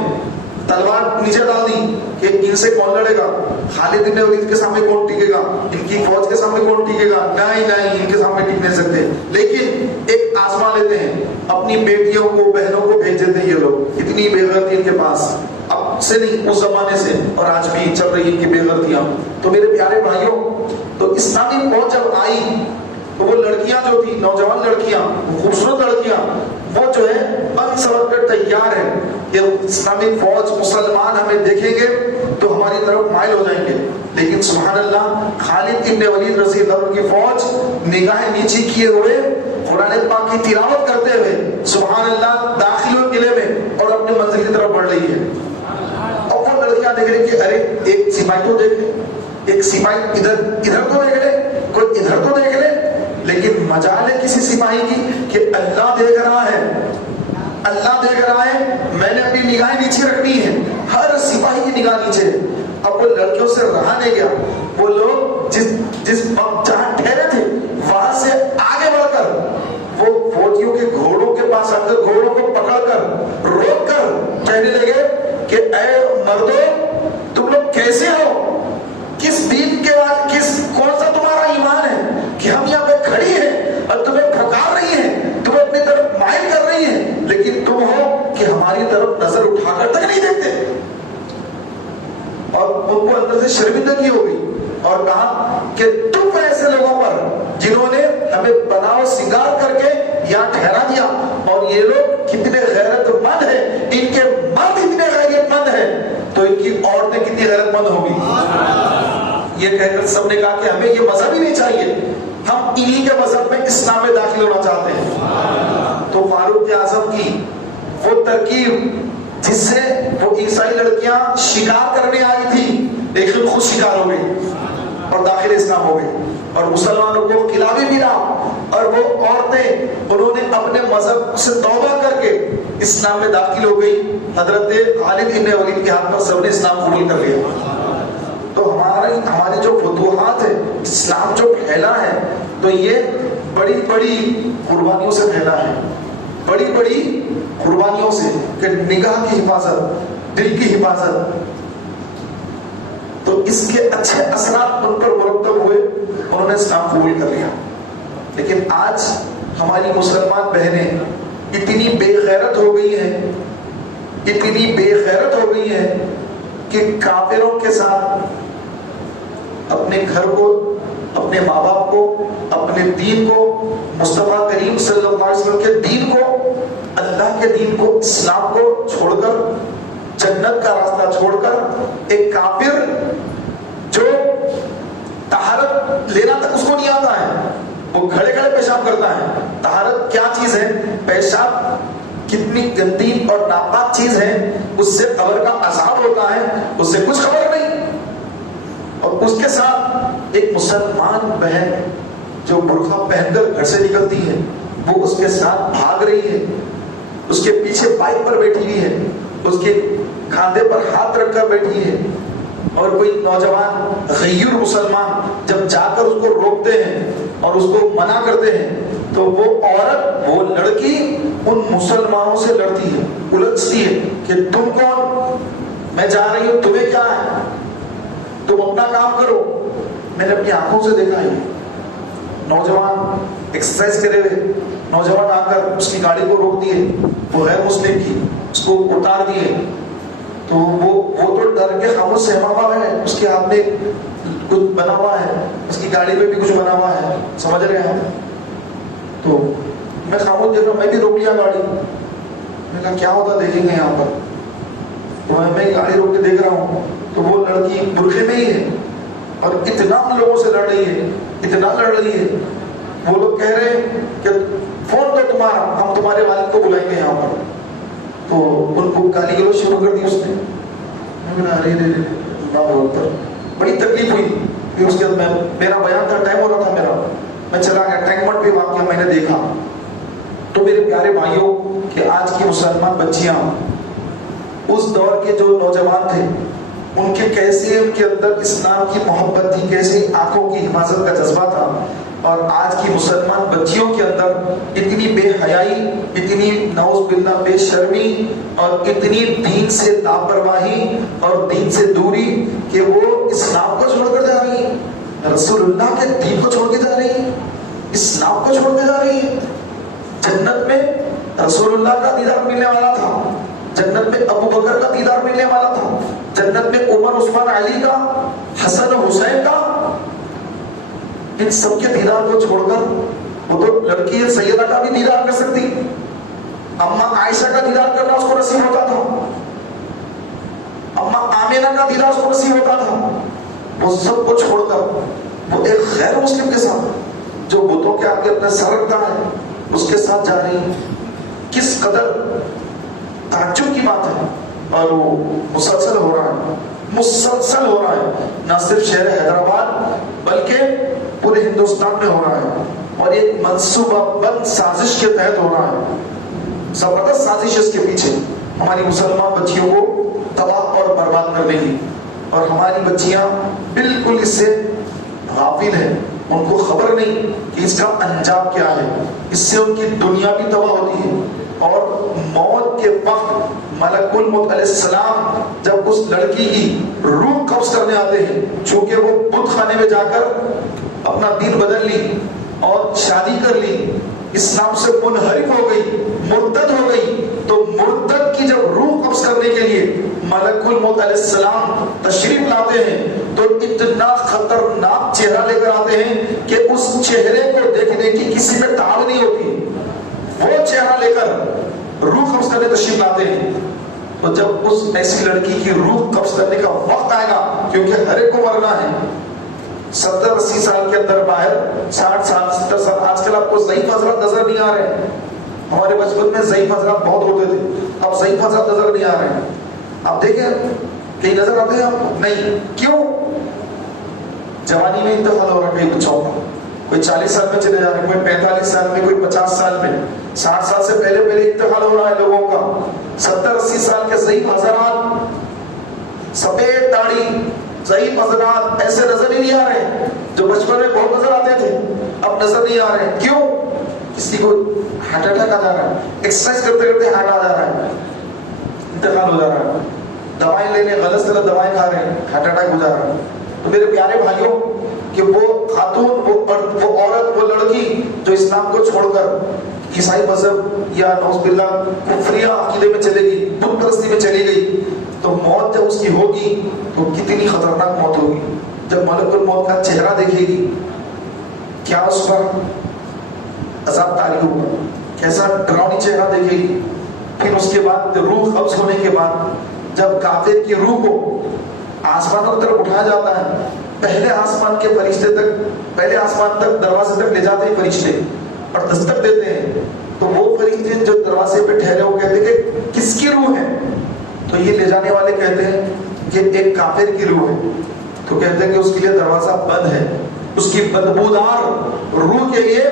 تلوار نیچے ڈال دی کہ ان سے کون لڑے گا، خالد بن ولید کے سامنے کون ٹکے گا، ان کی فوج کے سامنے کون ٹکے گا، نہیں ان کے سامنے ٹک نہیں سکتے، لیکن ایک آزما لیتے ہیں، اپنی بیٹیوں کو بہنوں کو بھیج دیتے ہیں۔ یہ لوگ اتنی بے غیرتی ان کے پاس، اب سے نہیں اس زمانے سے، اور آج بھی چل رہی ان کی بے غیرتیاں۔ تو میرے پیارے بھائیوں، تو اسلامی فوج جب آئی تو وہ لڑکیاں جو تھی، نوجوان لڑکیاں، خوبصورت لڑکیاں، وہ جو ہے بن سور کر تیار ہے کہ اسلامی فوج مسلمان ہمیں دیکھیں گے تو ہماری طرف مائل ہو جائیں گے، لیکن سبحان اللہ، خالد ابن ولید رضی اللہ عنہ کی فوج نگاہیں نیچی کیے ہوئے قرآن پاک کی تلاوت کرتے ہوئے سبحان اللہ داخل ہوئے قلعے میں اور اپنی منزل کی طرف بڑھ رہی ہے۔ اور وہ لڑکیاں دیکھ رہی کہ ارے ایک سپاہی تو دیکھ لے، ایک سپاہی ادھر تو دیکھ لے، کوئی ادھر تو دیکھ لے، لیکن مجال ہے کسی سپاہی کی کہ اللہ دیکھ رہا ہے، اللہ دیکھ رہا ہے، میں نے اپنی نگاہیں نیچے رکھنی ہے، ہر سپاہی کی نگاہ نیچے۔ اب وہ لڑکیوں سے رہا نہیں گیا، وہ لوگ جس وقت جہاں ٹھہرے تھے وہاں سے آگے بڑھ کر وہ فوجیوں کے گھوڑوں کے پاس آ کر گھوڑوں کو پکڑ کر روک کر کہنے لگے کہ اے مردوں، تم لوگ کیسے ہو، کس دین کے بعد کون سا تمہارا ایمان ہے کہ ہم یہاں پہ کھڑی ہیں اور تمہیں پھکار رہی ہیں، تمہیں اپنی طرف مائل کر رہی ہیں، لیکن تم ہو کہ ہماری طرف نظر اٹھا کر تک نہیں دیکھتے۔ اور ان کو اندر سے شرمندگی ہو گئی اور کہا کہ تم ایسے لوگوں پر جنہوں نے ہمیں بناؤ سنگار کر کے یہاں ٹھہرا دیا، اور یہ لوگ کتنے غیرت مند ہیں، ان کے مرد اتنے غیرت مند ہیں تو ان کی عورتیں کتنی غیرت مند ہوگی۔ یہ کہہ کر سب نے کہا کہ ہمیں یہ مذہب ہی نہیں چاہیے، ہم انہی کے مذہب میں اسلام میں داخل ہونا چاہتے ہیں۔ تو فاروق اعظم کی وہ ترکیب جس سے وہ عیسائی لڑکیاں شکار کرنے آئی تھی لیکن خود شکار ہو گئی اور داخل اسلام ہو گئی، اور مسلمانوں کو قلعہ بھی ملا، اور وہ عورتیں انہوں نے اپنے مذہب سے توبہ کر کے اسلام میں داخل ہو گئی۔ حضرت خالد ابن ولید کے ہاتھ پر سب نے اسلام قبول کر لیا۔ تو ہماری جو فتوحات ہے، اسلام جو پھیلا ہے، تو یہ بڑی بڑی قربانیوں سے پھیلا ہے، بڑی بڑی قربانیوں سے، کہ نگاہ کی حفاظت، دل کی حفاظت۔ تو اس کے اچھے اثرات ان پر مرتب ہوئے، انہوں نے اسلام قبول کر لیا۔ لیکن آج ہماری مسلمان بہنیں اتنی بے غیرت ہو گئی ہیں، اتنی بے غیرت ہو گئی ہیں کہ کافروں کے ساتھ اپنے گھر کو، اپنے ماں باپ کو، اپنے دین کو، مصطفیٰ کریم صلی اللہ علیہ وسلم کے دین کو، اللہ کے دین کو، اسلام کو چھوڑ کر، جنت کا راستہ چھوڑ کر، ایک کافر جو طہارت لینا تک اس کو نہیں آتا ہے، وہ کھڑے کھڑے پیشاب کرتا ہے۔ طہارت کیا چیز ہے، پیشاب کتنی گندی اور ناپاک چیز ہے، اس سے قبر کا عذاب ہوتا ہے، اس سے کچھ خبر نہیں، اور اس کے ساتھ ایک مسلمان بہن جو برقع پہن کر گھر سے نکلتی ہے، وہ اس کے ساتھ بھاگ رہی ہے، اس کے پیچھے بائک پر بیٹھی ہوئی ہے، اس کے کاندھے پر ہاتھ رکھ کر بیٹھی ہے، اور کوئی نوجوان غیور مسلمان جب جا کر اس کو روکتے ہیں اور اس کو منع کرتے ہیں تو وہ عورت، وہ لڑکی ان مسلمانوں سے لڑتی ہے، الجھتی ہے کہ تم کون، میں جا رہی ہوں، تمہیں کیا ہے، تم اپنا کام کرو۔ میں نے اپنی آنکھوں سے دیکھا ہے، نوجوان ایکسرسائز کرے ہوئے نوجوان آ کر اس کی گاڑی کو روک دیے، وہ غیر مسلم کی، اس کو اتار دیے، تو وہ تو ڈر کے خاموش سہما ہوا ہے، اس کے ہاتھ میں کچھ بنا ہوا ہے، اس کی گاڑی میں بھی کچھ بنا ہوا ہے، سمجھ رہے ہیں؟ تو میں خاموش دیکھ رہا ہوں، میں بھی روک لیا گاڑی، میں کہا کیا ہوتا دیکھیں گے یہاں پر، تو میں گاڑی روک کے دیکھ رہا ہوں تو وہ لڑکی برقعے میں ہی ہے اور اتنا ان لوگوں سے لڑ رہی ہے، اتنا لڑ رہی ہے، وہ لوگ کہہ رہے ہیں کہ فون تو تمہارا، ہم تمہارے والد کو بلائیں گے یہاں پر، تو ان کو گالی گلوچ شروع کر دی اس نے۔ بڑی تکلیف ہوئی، پھر اس کے بعد میرا بیان تھا، ٹائم ہو رہا تھا میرا، میں چلا گیا ٹینک بنڈ پہ، واقعہ میں نے دیکھا۔ تو میرے پیارے بھائیوں کہ آج کی مسلمان بچیاں، اس دور کے جو نوجوان تھے ان کے کیسے ان کے اندر اسلام کی محبت تھی، کیسے آنکھوں کی حفاظت کا جذبہ تھا، اور آج کی مسلمان بچیوں کے اندر اتنی بے حیائی، اتنی نعوذ باللہ بے شرمی، اور اتنی دین سے لاپرواہی اور دین سے دوری کہ وہ اسلام کو چھوڑ کر جا رہی ہے، رسول اللہ کے دین کو چھوڑ کے جا رہی ہے، اسلام کو چھوڑ کے جا رہی ہے۔ جنت میں رسول اللہ کا دیدار ملنے والا تھا، جنت میں ابو بکر کا دیدار ملنے والا تھا، جنت میں عمر، عثمان، علی کا، حسن و حسین کا، ان سب کے دیدار کو چھوڑ کر وہ تو لڑکی ہے، سیدہ کا بھی دیدار کر سکتی، اما عائشہ کا دیدار کرنا اس کو نصیب ہوتا تھا، اما آمینہ کا دیدار اس کو نصیب ہوتا تھا، وہ سب کو چھوڑ کر وہ ایک غیر مسلم کے ساتھ جو بتوں کے آگے اپنے سر رکھتا ہے اس کے ساتھ جا رہی ہے۔ کس قدر تعجب کی بات ہے، اور وہ مسلسل ہو رہا ہے، مسلسل ہو رہا ہے، نہ صرف شہر حیدرآباد بلکہ پورے ہندوستان میں ہو رہا ہے، اور ایک منصوبہ بند سازش کے تحت ہو رہا ہے، زبردست سازش اس کے پیچھے ہماری مسلمان بچیوں کو تباہ اور برباد کرنے کی، اور ہماری بچیاں بالکل اس سے غافل ہیں، ان کو خبر نہیں کہ اس کا انجام کیا ہے، اس سے ان کی دنیا بھی تباہ ہوتی ہے، اور موت کے وقت ملک الموت علیہ السلام جب اس لڑکی کی روح قبض کرنے آتے ہیں، چونکہ وہ بت خانے میں جا کر اپنا دین بدل لی اور شادی کر لی، اسلام سے منحرف ہو گئی، مرتد ہو گئی، تو مرتد کی جب روح قبض کرنے کے لیے ملک الموت علیہ السلام تشریف لاتے ہیں تو اتنا خطرناک چہرہ لے کر آتے ہیں کہ اس چہرے کو دیکھنے کی کسی میں طاقت نہیں ہوتی، وہ چہرہ لے کر روح قبض کرنے تشریف لاتے ہیں۔ تو جب اس ایسی لڑکی کی روح قبض کرنے کا وقت آئے گا، کیونکہ ہر ایک کو مرنا ہے، 70-80 سال کے اندر باہر، 60 سال 70 سال، آج کل آپ کو ضعیف حضرات نظر نہیں آ رہے ہیں، ہمارے بچپن میں ضعیف حضرات بہت ہوتے تھے، اب ضعیف حضرات نظر نہیں آ رہے ہیں، آپ دیکھیں کہیں نظر آتے ہیں آپ کو؟ نہیں، کیوں؟ جوانی میں انتقال ہو رہا ہے کئی بچوں کا، کوئی 40 سال میں چلے جا رہے ہیں، کوئی 45 سال میں، کوئی 50 سال میں، 60 سال سے پہلے انتقال ہو رہا ہے لوگوں کا، 70-80 سال کے ضعیف حضرات، سفید داڑھی ضعیف حضرات ایسے نظر ہی نہیں آ رہے، جو بچپن میں بہت نظر آتے تھے اب نظر نہیں آ رہے، کیوں؟ کسی کو ہارٹ اٹیک آ جا رہا ہے، ایکسرسائز کرتے کرتے ہارٹ آ جا رہا ہے، انتقال ہو جا رہا ہے، دوائیں لینے غلط طرح دوائیں کھا رہے ہیں، ہارٹ اٹیک ہو جا رہا ہے۔ تو میرے پیارے بھائیوں کہ وہ خاتون، وہ عورت، وہ لڑکی جو اسلام کو چھوڑ کر عیسائی مذہب یا نعوذ باللہ کفریہ عقیدے میں چلے گئی، بت پرستی میں چلی گئی، تو موت جب اس کی ہوگی تو کتنی خطرناک موت ہوگی، جب ملک الموت کا چہرہ دیکھے گی، کیا اس پر عذاب طاری ہوگا، کیسا ڈراؤنی چہرہ دیکھے گی۔ پھر اس کے بعد روح قبض ہونے کے بعد جب کافر کی روح کو آسمانوں کی طرف اٹھایا جاتا ہے، پہلے آسمان کے فرشتے تک، پہلے آسمان تک دروازے تک لے جاتے ہیں فرشتے اور دستک دیتے ہیں، تو وہ فرشتے جو دروازے پہ ٹھہرے وہ کہتے ہیں کہ کس کی روح ہے؟ تو یہ لے جانے والے کہتے ہیں کہ ایک کافر کی روح ہے۔ تو کہتے ہیں کہ اس کے لیے دروازہ بند ہے. اس کی بدبودار روح کے لیے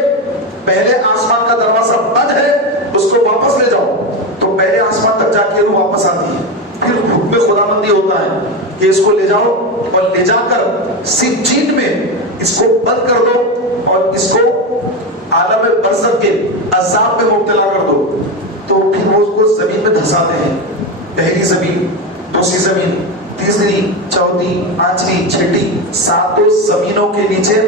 پہلے آسمان کا دروازہ بند ہے, اس کو واپس لے جاؤ. تو پہلے آسمان تک جا کے روح واپس آتی ہے. پھر حکم خداوندی ہوتا ہے کہ اس کو لے جاؤ اور لے جا کر سجین میں اس کو بند کر دو اور اس کو عالم برزخ کے عذاب میں مبتلا کر دو. تو پھر وہ اس کو زمین میں دھساتے ہیں. پہلی زمین, دوسری زمین, تیسری, چوتھی, پانچویں, چھٹی, ساتوں زمینوں کے نیچے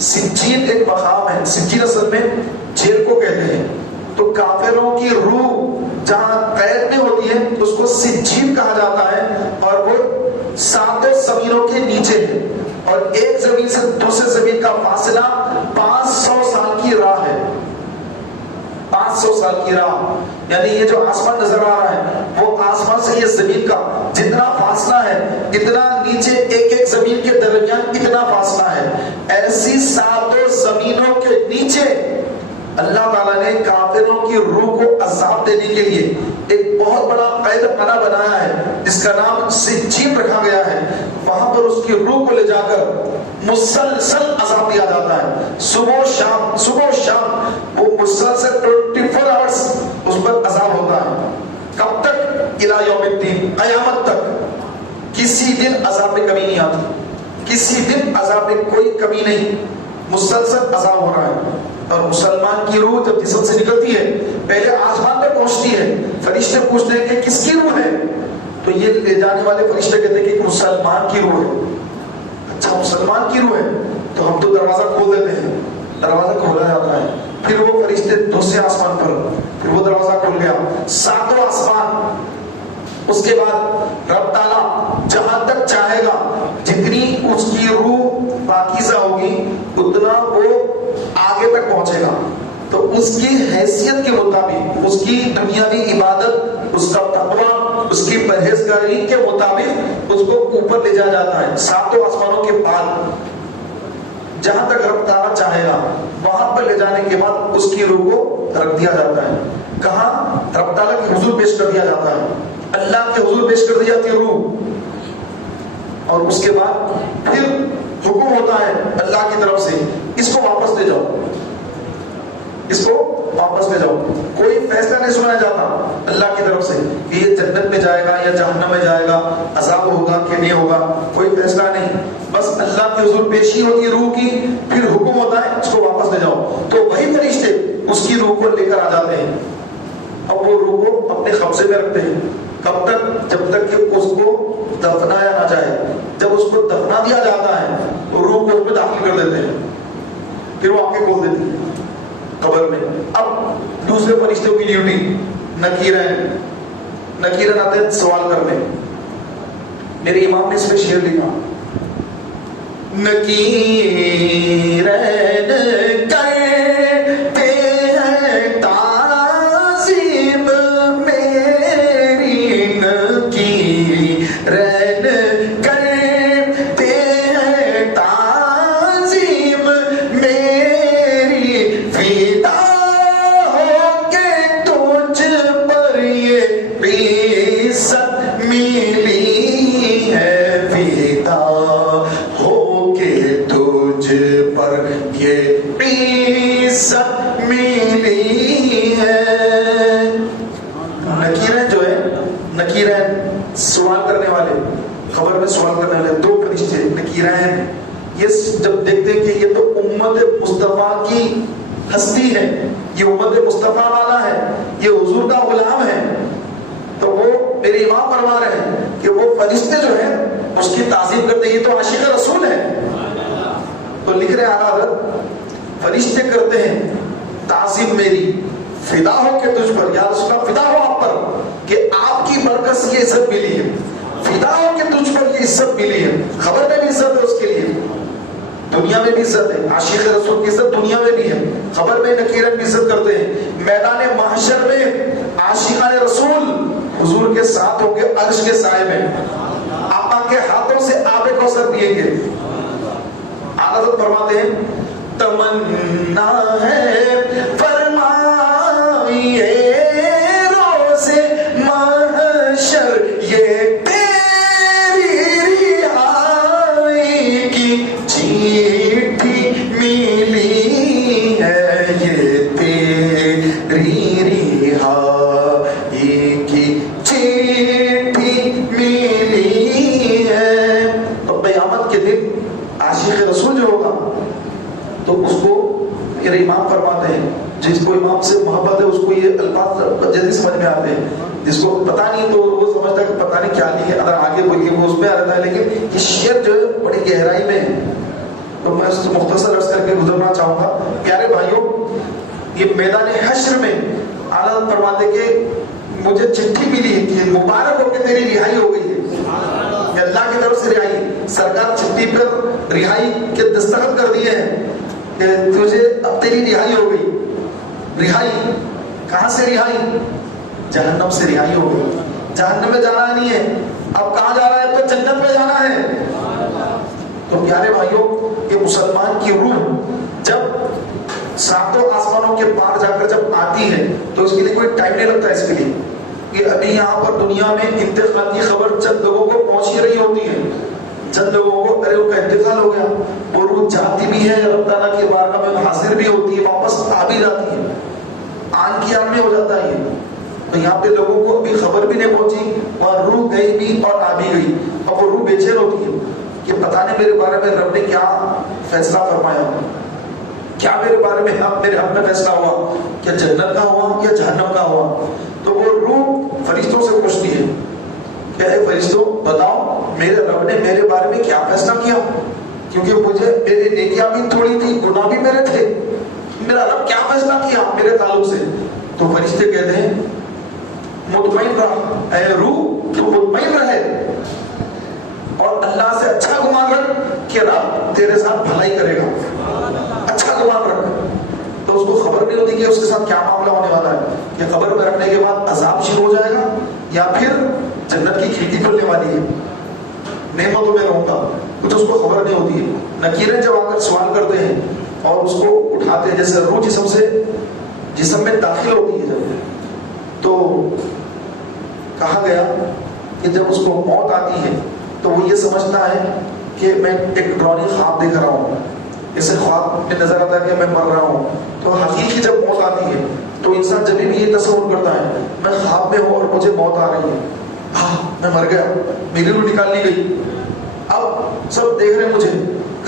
سجین ایک مقام ہے. سجین اصل میں جیل کو کہتے ہیں. تو کافروں کی روح جہاں قید میں ہوتی ہے اس کو سجین کہا جاتا ہے, اور وہ ساتوں زمینوں کے نیچے ہے. اور ایک زمین سے دوسرے زمین کا فاصلہ 500 سال کی راہ ہے. 500 سال کی راہ, یعنی یہ جو آسمان نظر آ رہا ہے وہ آسمان سے یہ زمین کا جتنا فاصلہ ہے اتنا نیچے ایک ایک زمین کے درمیان اتنا فاصلہ ہے. ایسی ساتوں زمینوں کے نیچے اللہ تعالیٰ نے کافروں کی روح کو عذاب دینے کے لیے ایک بہت بڑا قید خانہ بنایا ہے جس کا نام سجین رکھا گیا ہے. وہاں پر اس کی روح کو لے جا کر مسلسل عذاب دیا جاتا ہے. صبح و شام وہ مسلسل 24 آورس اس پر عذاب ہوتا ہے. کب تک؟ الی یوم الدین, قیامت تک. کسی دن عذاب میں کمی نہیں آتی, کسی دن عذاب میں کوئی کمی نہیں, مسلسل عذاب ہو رہا ہے. اور مسلمان کی روح جب جسم سے نکلتی ہے پہلے آسمان پہ پہنچتی ہے. فرشتے پوچھتے ہیں کہ کس کی روح ہے؟ تو یہ لے جانے والے فرشتے کہتے ہیں کہ مسلمان کی روح ہے. اچھا مسلمان کی روح ہے تو ہم تو دروازہ کھول دیتے ہیں. دروازہ کھولا جاتا ہے, پھر وہ فرشتے دوسرے آسمان پر, پھر وہ دروازہ کھول گیا, ساتواں آسمان. اس کے بعد رب تعالیٰ جہاں تک چاہے گا جتنی اس کی روح پاکیزہ ہوگی اتنا وہ آگے تک پہنچے گا. تو اس کی حیثیت کے مطابق اس کی دنیاوی عبادت, اس کا تقویٰ, اس کی پرہیزگاری کے مطابق اس کو اوپر لے جایا جاتا ہے. ساتوں آسمانوں کے بعد جہاں تک رب تعالیٰ چاہے گا وہاں پر لے جانے کے بعد اس کی روح کو رکھ دیا جاتا ہے. کہاں؟ رب تعالیٰ کے حضور پیش کر دیا جاتا ہے. اللہ کے حضور پیش کر دی جاتی ہے روح, اور اس کے بعد پھر حکم ہوتا ہے اللہ کی طرف سے اس کو واپس لے جاؤ, اس کو واپس لے جاؤ. کوئی فیصلہ نہیں سنایا جاتا اللہ کی طرف سے کہ یہ جنت میں جائے گا یا جہنم میں جائے گا, عذاب ہوگا کہ نہیں ہوگا, کوئی فیصلہ نہیں. بس اللہ کے حضور پیشی ہوتی ہے روح کی, پھر حکم ہوتا ہے اس کو واپس لے جاؤ. تو وہی فرشتے اس کی روح کو لے کر آ جاتے ہیں. اب وہ روح کو اپنے قبضے میں رکھتے ہیں. کب تک؟ جب تک کہ اس کو دفنایا نہ جائے. جب اس کو دفنا دیا جاتا ہے تو روح کو اس میں داخل کر دیتے ہیں, پھر وہ آنکھیں کھول دیتی ہیں قبر میں. اب دوسرے فرشتوں کی ڈیوٹی نکیرن آتے ہیں سوال کرنے. میرے امام نے اس پہ شعر لکھا, نکیرن کرتے ہیں تعظیم میری, نکیرن کرتے ہیں تعظیم میری, فدا ہو کے تجھ پر یہ عزت ملی ہے, فدا ہو کے تجھ پر یہ عزت ملی ہے. نکیرین جو ہے, نکیرین سوال کرنے والے, خبر میں سوال کرنے والے دو فرشتے نکیرین, یہ جب دیکھتے ہیں کہ یہ تو امت مصطفیٰ کی ہستی ہے, یہ امت مصطفیٰ والا ہے, یہ حضور کا غلام ہے, تو وہ میرے امام فرما رہے ہیں کہ وہ فرشتے جو ہیں اس کی تعظیم کرتے ہیں. یہ تو عاشق رسول ہے. تو لکھ رہے اعلیٰ حضرت فرشتے کرتے ہیں تعظیم میری, فدا ہو کے تجھ پر, یا رسول اللہ فدا ہو آپ پر کہ آپ کی برکت سے یہ عزت ملی ہے, فدا ہو کے تجھ پر یہ عزت ملی ہے. خبر میں بھی عزت ہے اس کے لیے, دنیا میں بھی عزت ہے, عاشق رسول کی عزت دنیا میں بھی ہے, خبر میں نکیرن بھی عزت کرتے ہیں. میدان محشر میں عاشقان رسول حضور کے ساتھ ہوں گے عرش کے سائے میں, آقا کے ہاتھوں سے آب کوثر پیئیں گے. حضرت فرماتے ہیں تمنا ہے فرمائیے روزے محشر یہ تیری رہائی, میرے امام فرماتے ہیں جس کو امام سے محبت ہے اس کو یہ الفاظ جلدی سمجھ میں آتے ہیں، جس کو پتہ نہیں تو وہ سمجھتا ہے کہ پتہ نہیں کیا نہیں ہے، اگر آگے بولیے وہ اس میں آ رہتا ہے، لیکن یہ شعر جو ہے بڑی گہرائی میں ہے. تو میں اس کو مختصر عرض کر کے گزرنا چاہوں گا. پیارے بھائیوں، یہ میدان حشر میں اعلیٰ فرماتے کہ مجھے چٹھی ملی کہ مبارک ہو کہ تیری رہائی ہو گئی ہے، کہ اللہ کی طرف سے رہائی. سرکار چٹھی پر رہائی کے دستخط کر دیے ہیں کہ تجھے اب تیری رہائی ہو گئی. رہائی کہاں سے؟ رہائی جہنم سے رہائی ہو گئی. جہنم میں جانا نہیں ہے، اب کہاں جانا ہے؟ تو جنت میں جانا ہے. تو پیارے بھائیوں، کہ مسلمان کی روح جب ساتوں آسمانوں کے پار جا کر جب آتی ہے تو اس کے لیے کوئی ٹائم نہیں لگتا. اس کے لیے کہ ابھی یہاں پر دنیا میں انتقال کی خبر چند لوگوں کو پہنچ ہی رہی ہوتی ہے، چند لوگوں کو ارے ان کا انتقال ہو گیا، وہ روح جاتی بھی ہے اللہ تعالیٰ کی بارگاہ میں حاضر بھی ہوتی ہے، واپس آ بھی جاتی ہے، آن کی آن میں ہو جاتا ہے. تو یہاں پہ لوگوں کو ابھی خبر بھی نہیں پہنچی، وہاں روح گئی بھی اور آ بھی گئی. اب وہ روح بے چین ہوتی ہے کہ پتہ نہیں میرے بارے میں رب نے کیا فیصلہ فرمایا، کیا میرے بارے میں میرے حق میں فیصلہ ہوا، کیا جنت کا ہوا یا جہنم کا ہوا. تو وہ روح فرشتوں سے پوچھتی ہے کہ اے فرشتوں بتاؤ میرے رب نے میرے بارے میں کیا فیصلہ کیا، کیونکہ مجھے میری نیکیاں بھی تھوڑی تھی، گناہ بھی میرے تھے، میرا رب کیا فیصلہ کیا میرے تعلق سے. تو فرشتے کہتے ہیں مطمئن رہ اے روح، تو مطمئن رہے اور اللہ سے اچھا گمان رکھ کہ رب تیرے ساتھ بھلائی کرے گا. اچھا گمان رکھ. تو اس کو خبر نہیں ہوتی کہ اس کے ساتھ کیا معاملہ ہونے والا ہے، کہ قبر میں رکھنے کے بعد عذاب شروع ہو جائے گا یا پھر جنت کی کھڑکی کھلنے والی ہے، نعمتوں میں رہوں گا. کچھ اس کو خبر نہیں ہوتی ہے. نکیریں جب آ کر سوال کرتے ہیں اور اس کو اٹھاتے ہیں، جیسے روح جسم میں داخل ہوتی ہے جب، تو کہا گیا کہ جب اس کو موت آتی ہے تو وہ یہ سمجھتا ہے کہ میں ایک ڈراؤنی خواب دیکھ رہا ہوں، اسے خواب میں نظر آتا ہے کہ میں مر رہا ہوں. تو حقیقی جب موت آتی ہے تو انسان جب بھی یہ تصور کرتا ہے میں خواب میں ہوں اور مجھے موت آ رہی ہے، میں مر گیا، میری روح نکال لی گئی. اب سب دیکھ رہے ہیں مجھے،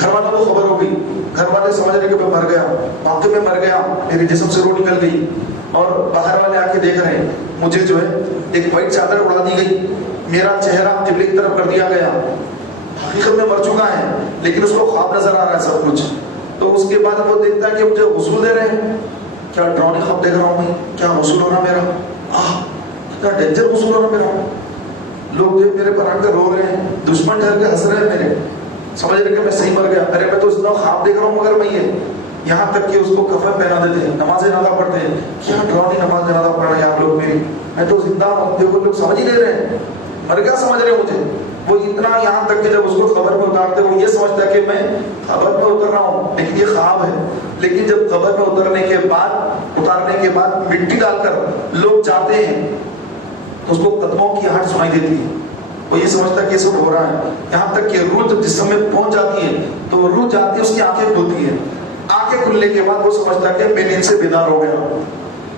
گھر والوں کو خبر ہو گئی، گھر والے سمجھ رہے کہ میں مر گیا، واقعی میں مر گیا، میری جسم سے روح نکل گئی. اور باہر والے آ کے دیکھ رہے ہیں مجھے جو ہے ایک وائٹ چادر اڑا دی گئی، میرا چہرہ قبلے کی طرف کر دیا گیا، حقیقت میں مر چکا ہے لیکن اس کو خواب نظر آ رہا ہے سب کچھ. تو اس کے بعد وہ دیکھتا ہے کہ مجھے غسل دے رہے ہیں، کیا ڈراؤنی خواب دیکھ رہا ہوں میں، کیا غسل ہو رہا میرا، کتنا ڈینجر غسل ہو رہا میرا. لوگ جو میرے پر آ کر رو رہے ہیں، دشمن ڈر کے ہنس رہے ہیں میرے، سمجھ رہے کہ میں صحیح مر گیا. ارے میں تو اتنا خواب دیکھ رہا ہوں مگر میں یہ، یہاں تک کہ اس کو کفن پہنا دیتے ہیں، نماز جنازہ پڑھتے ہیں. کیا ڈراؤنی نماز جنازہ پڑھ رہے ہیں آپ لوگ میری، میں تو زندہ ہوں. دیکھو لوگ سمجھ ہی نہیں رہے ہیں، مر گیا سمجھ رہے مجھے. وہ اتنا یہاں تک کہ جب اس کو قبر میں اتارتے وہ یہ سمجھتا ہے کہ میں قبر میں اتر رہا ہوں لیکن یہ خواب ہے. لیکن جب قبر میں اتارنے کے بعد مٹی ڈال کر لوگ جاتے ہیں تو اس کو قدموں کی آہٹ سنائی دیتی ہے. وہ یہ سمجھتا ہے کہ یہ سب ہو رہا ہے. یہاں تک کہ روح جب جسم میں پہنچ جاتی ہے تو روح جاتی ہے، اس کی آنکھیں کھلتی ہیں. آنکھیں کھلنے کے بعد وہ سمجھتا ہے کہ میں نیند سے بیدار ہو گیا،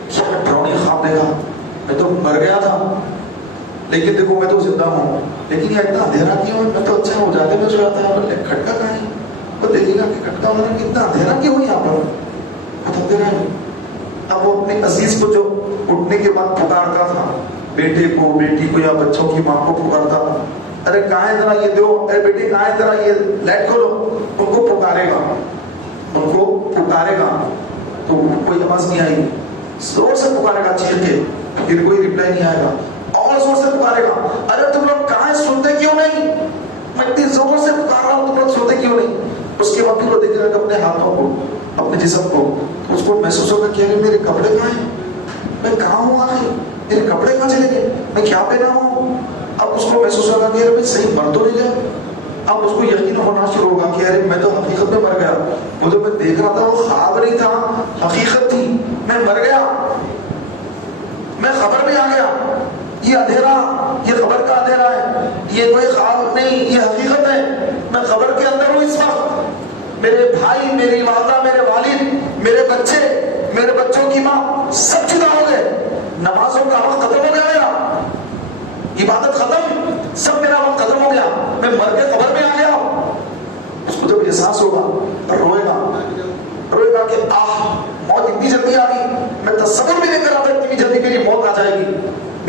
کیا میں ڈراؤنی خواب دیکھا، میں تو مر گیا تھا لیکن دیکھو میں تو زندہ ہوں. لیکن یہ اتنا اندھیرا کیوں ہے، میں تو اچھا ہو جاتے میں سوچا تھا کھٹکا کہاں ہے. وہ دیکھے گا کہ کھٹکا ہونے میں کتنا اندھیرا کیوں یہاں پر بتاتے رہے. اب وہ اپنے عزیز کو جو اٹھنے کے بعد پکارتا تھا، بیٹے کو، بیٹی کو یا بچوں کی ماں کو پکارتا تھا، ارے کہاں ہے ذرا یہ دو، ارے بیٹی کہاں ہے ذرا یہ لائٹ کھولو. ان کو پکارے گا، ان کو پکارے گا تو کوئی آواز نہیں آئی. زور سے پکارے گا چیخ کے، پھر کوئی ریپلائی نہیں آئے گا. اور زور سے پکارے گا، ارے تم لوگ کہاں ہیں، سنتے کیوں نہیں، میں اتنی زور سے پکار رہا ہوں تم لوگ سنتے کیوں نہیں. اس کے بعد پھر وہ دیکھے گا اپنے ہاتھوں کو، اپنے جسم کو، تو اس کو محسوس ہوگا کہ میرے کپڑے کہاں ہیں، میں کہاں ہوں، آخر میرے کپڑے کہاں چلے گئے، میں کیا پہنا ہوں. اب اس کو محسوس ہوگا کہ میں صحیح مر تو نہیں گیا. اب اس کو یقین ہونا شروع ہوگا کہ ارے میں تو حقیقت میں مر گیا، وہ جو میں دیکھ رہا تھا وہ خواب نہیں تھا، حقیقت تھی، میں مر گیا، میں خبر میں آ گیا. یہ اندھیرا، یہ خبر کا اندھیرا ہے، یہ کوئی خواب نہیں، یہ حقیقت ہے. میں خبر کے اندر ہوں اس وقت. میرے بھائی، میری والدہ، میرے والد، میرے بچے، میرے بچوں کی ماں سب جدا ہو گئے. نمازوں کا وقت ختم ہو گیا، میرا عبادت ختم، سب میرا وقت ختم ہو گیا، میں مر کے خبر میں آ گیا. اس کو جب احساس ہوگا روئے گا کہ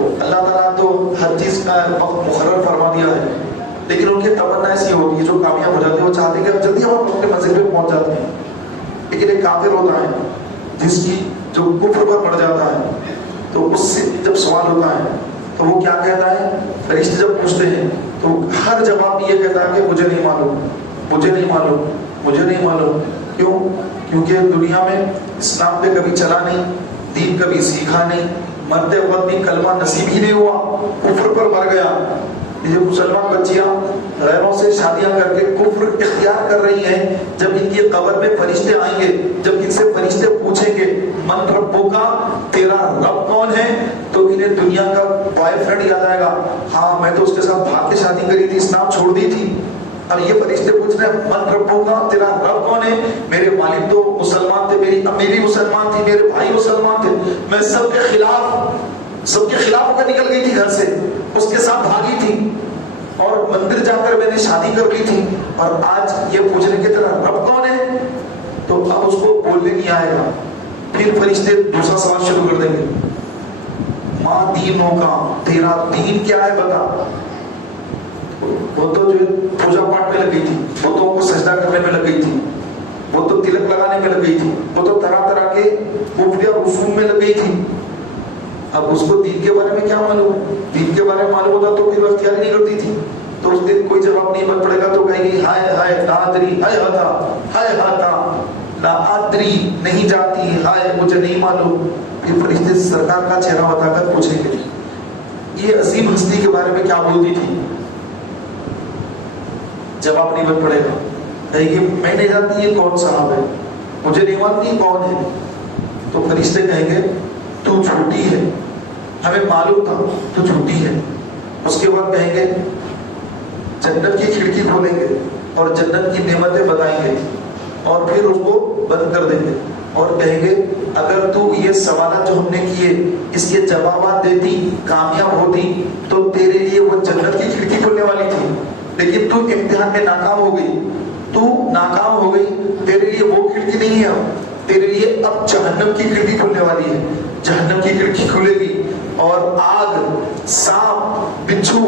اللہ تعالیٰ تو ہر چیز کا وقت مقرر فرما دیا ہے، لیکن ان کی تمنا ایسی ہوتی ہے، جو کامیاب ہو جاتے ہیں وہ چاہتے ہیں کہ جلدی ہم اپنے منزل پہ پہنچ جاتے ہیں. لیکن ایک کافر ہوتا ہے جس کی جو کفر پر پڑ جاتا ہے، تو اس سے جب سوال ہوتا ہے تو وہ کیا کہتا ہے؟ فرشتے جب پوچھتے ہیں تو ہر جواب یہ کہتا ہے کہ مجھے نہیں معلوم، مجھے نہیں معلوم، مجھے نہیں معلوم. کیوں؟ کیونکہ دنیا میں اسلام پہ کبھی چلا نہیں، دین کبھی سیکھا نہیں، مرتے وقت بھی کلمہ نصیب ہی نہیں ہوا، کفر پر مر گیا. یہ مسلمان بچیاں غیروں سے شادیاں کر کے کفر اختیار کر رہی ہیں، جب ان کی قبر میں فرشتے آئیں گے، جب ان سے فرشتے پوچھیں گے من ربو کا، تیرا رب کون ہے، تو انہیں دنیا کا بوائے فرینڈ یاد آئے گا. ہاں میں تو اس کے ساتھ بھاگ کے شادی کری تھی، اسلام چھوڑ دی تھی. اب یہ فرشتے پوچھ رہے ہیں من ربو کا، تیرا رب کون ہے؟ میرے والد تو مسلمان تھے، میری امی بھی مسلمان تھی، میرے بھائی مسلمان تھے، میں سب کے خلاف ہو کر نکل گئی تھی گھر سے، اس کے ساتھ بھاگی تھی اور مندر جا کر میں نے شادی کر لی تھی، اور آج یہ پوچھ رہے کہ تیرا رب کون ہے؟ تو اب اس کو بولنے نہیں آئے گا. پھر فرشتے دوسرا سوال شروع کر دیں گے، ماں دینوں کا، تیرا دین کیا ہے بتا. وہ تو جو پوجا پاٹ میں لگ گئی تھی، وہ تو کو سجدہ کرنے میں لگ گئی تھی، وہ تو تلک لگانے میں لگ گئی تھی، وہ تو طرح طرح کے کفریہ رسوم میں لگ گئی تھی. اب اس کو دین کے بارے میں کیا معلوم؟ دین کے بارے میں معلوم ہوتا تو پھر اختیار نہیں کرتی تھی. تو اس دن کوئی جواب نہیں بن پڑے گا تو کہے گی ہائے ہائے لا ادری، ہائے ہاتا لا ادری، نہیں جاتی، ہائے مجھے نہیں معلوم. پھر فرشتے سرکار کا چہرہ بتا کر پوچھیں گے یہ عظیم ہستی کے بارے میں کیا بولتی تھی؟ جواب نہیں بن پڑے گا. کہے گی میں نہیں جانتی یہ کون صاحب ہے، مجھے نہیں معلوم یہ کون ہے. تو فرشتے کہیں گے تو جھوٹی ہے، ہمیں معلوم تھا تو جھوٹی ہے. اس کے بعد کہیں گے جنت کی کھڑکی کھولیں گے اور جنت کی نعمتیں بتائیں گے اور پھر اس کو بند کر دیں گے اور کہیں گے اگر تو یہ سوالات جو ہم نے کیے اس کے جوابات دیتی، کامیاب ہوتی، تو تیرے لیے وہ جنت کی کھڑکی کھولنے والی تھی. لیکن تو امتحان میں ناکام ہو گئی، تیرے لیے وہ کھڑکی نہیں ہے، تیرے لیے اب جہنم کی کھڑکی کھلنے والی ہے. جہنم کی کھڑکی کھلے گی اور آگ، سانپ، بچھو،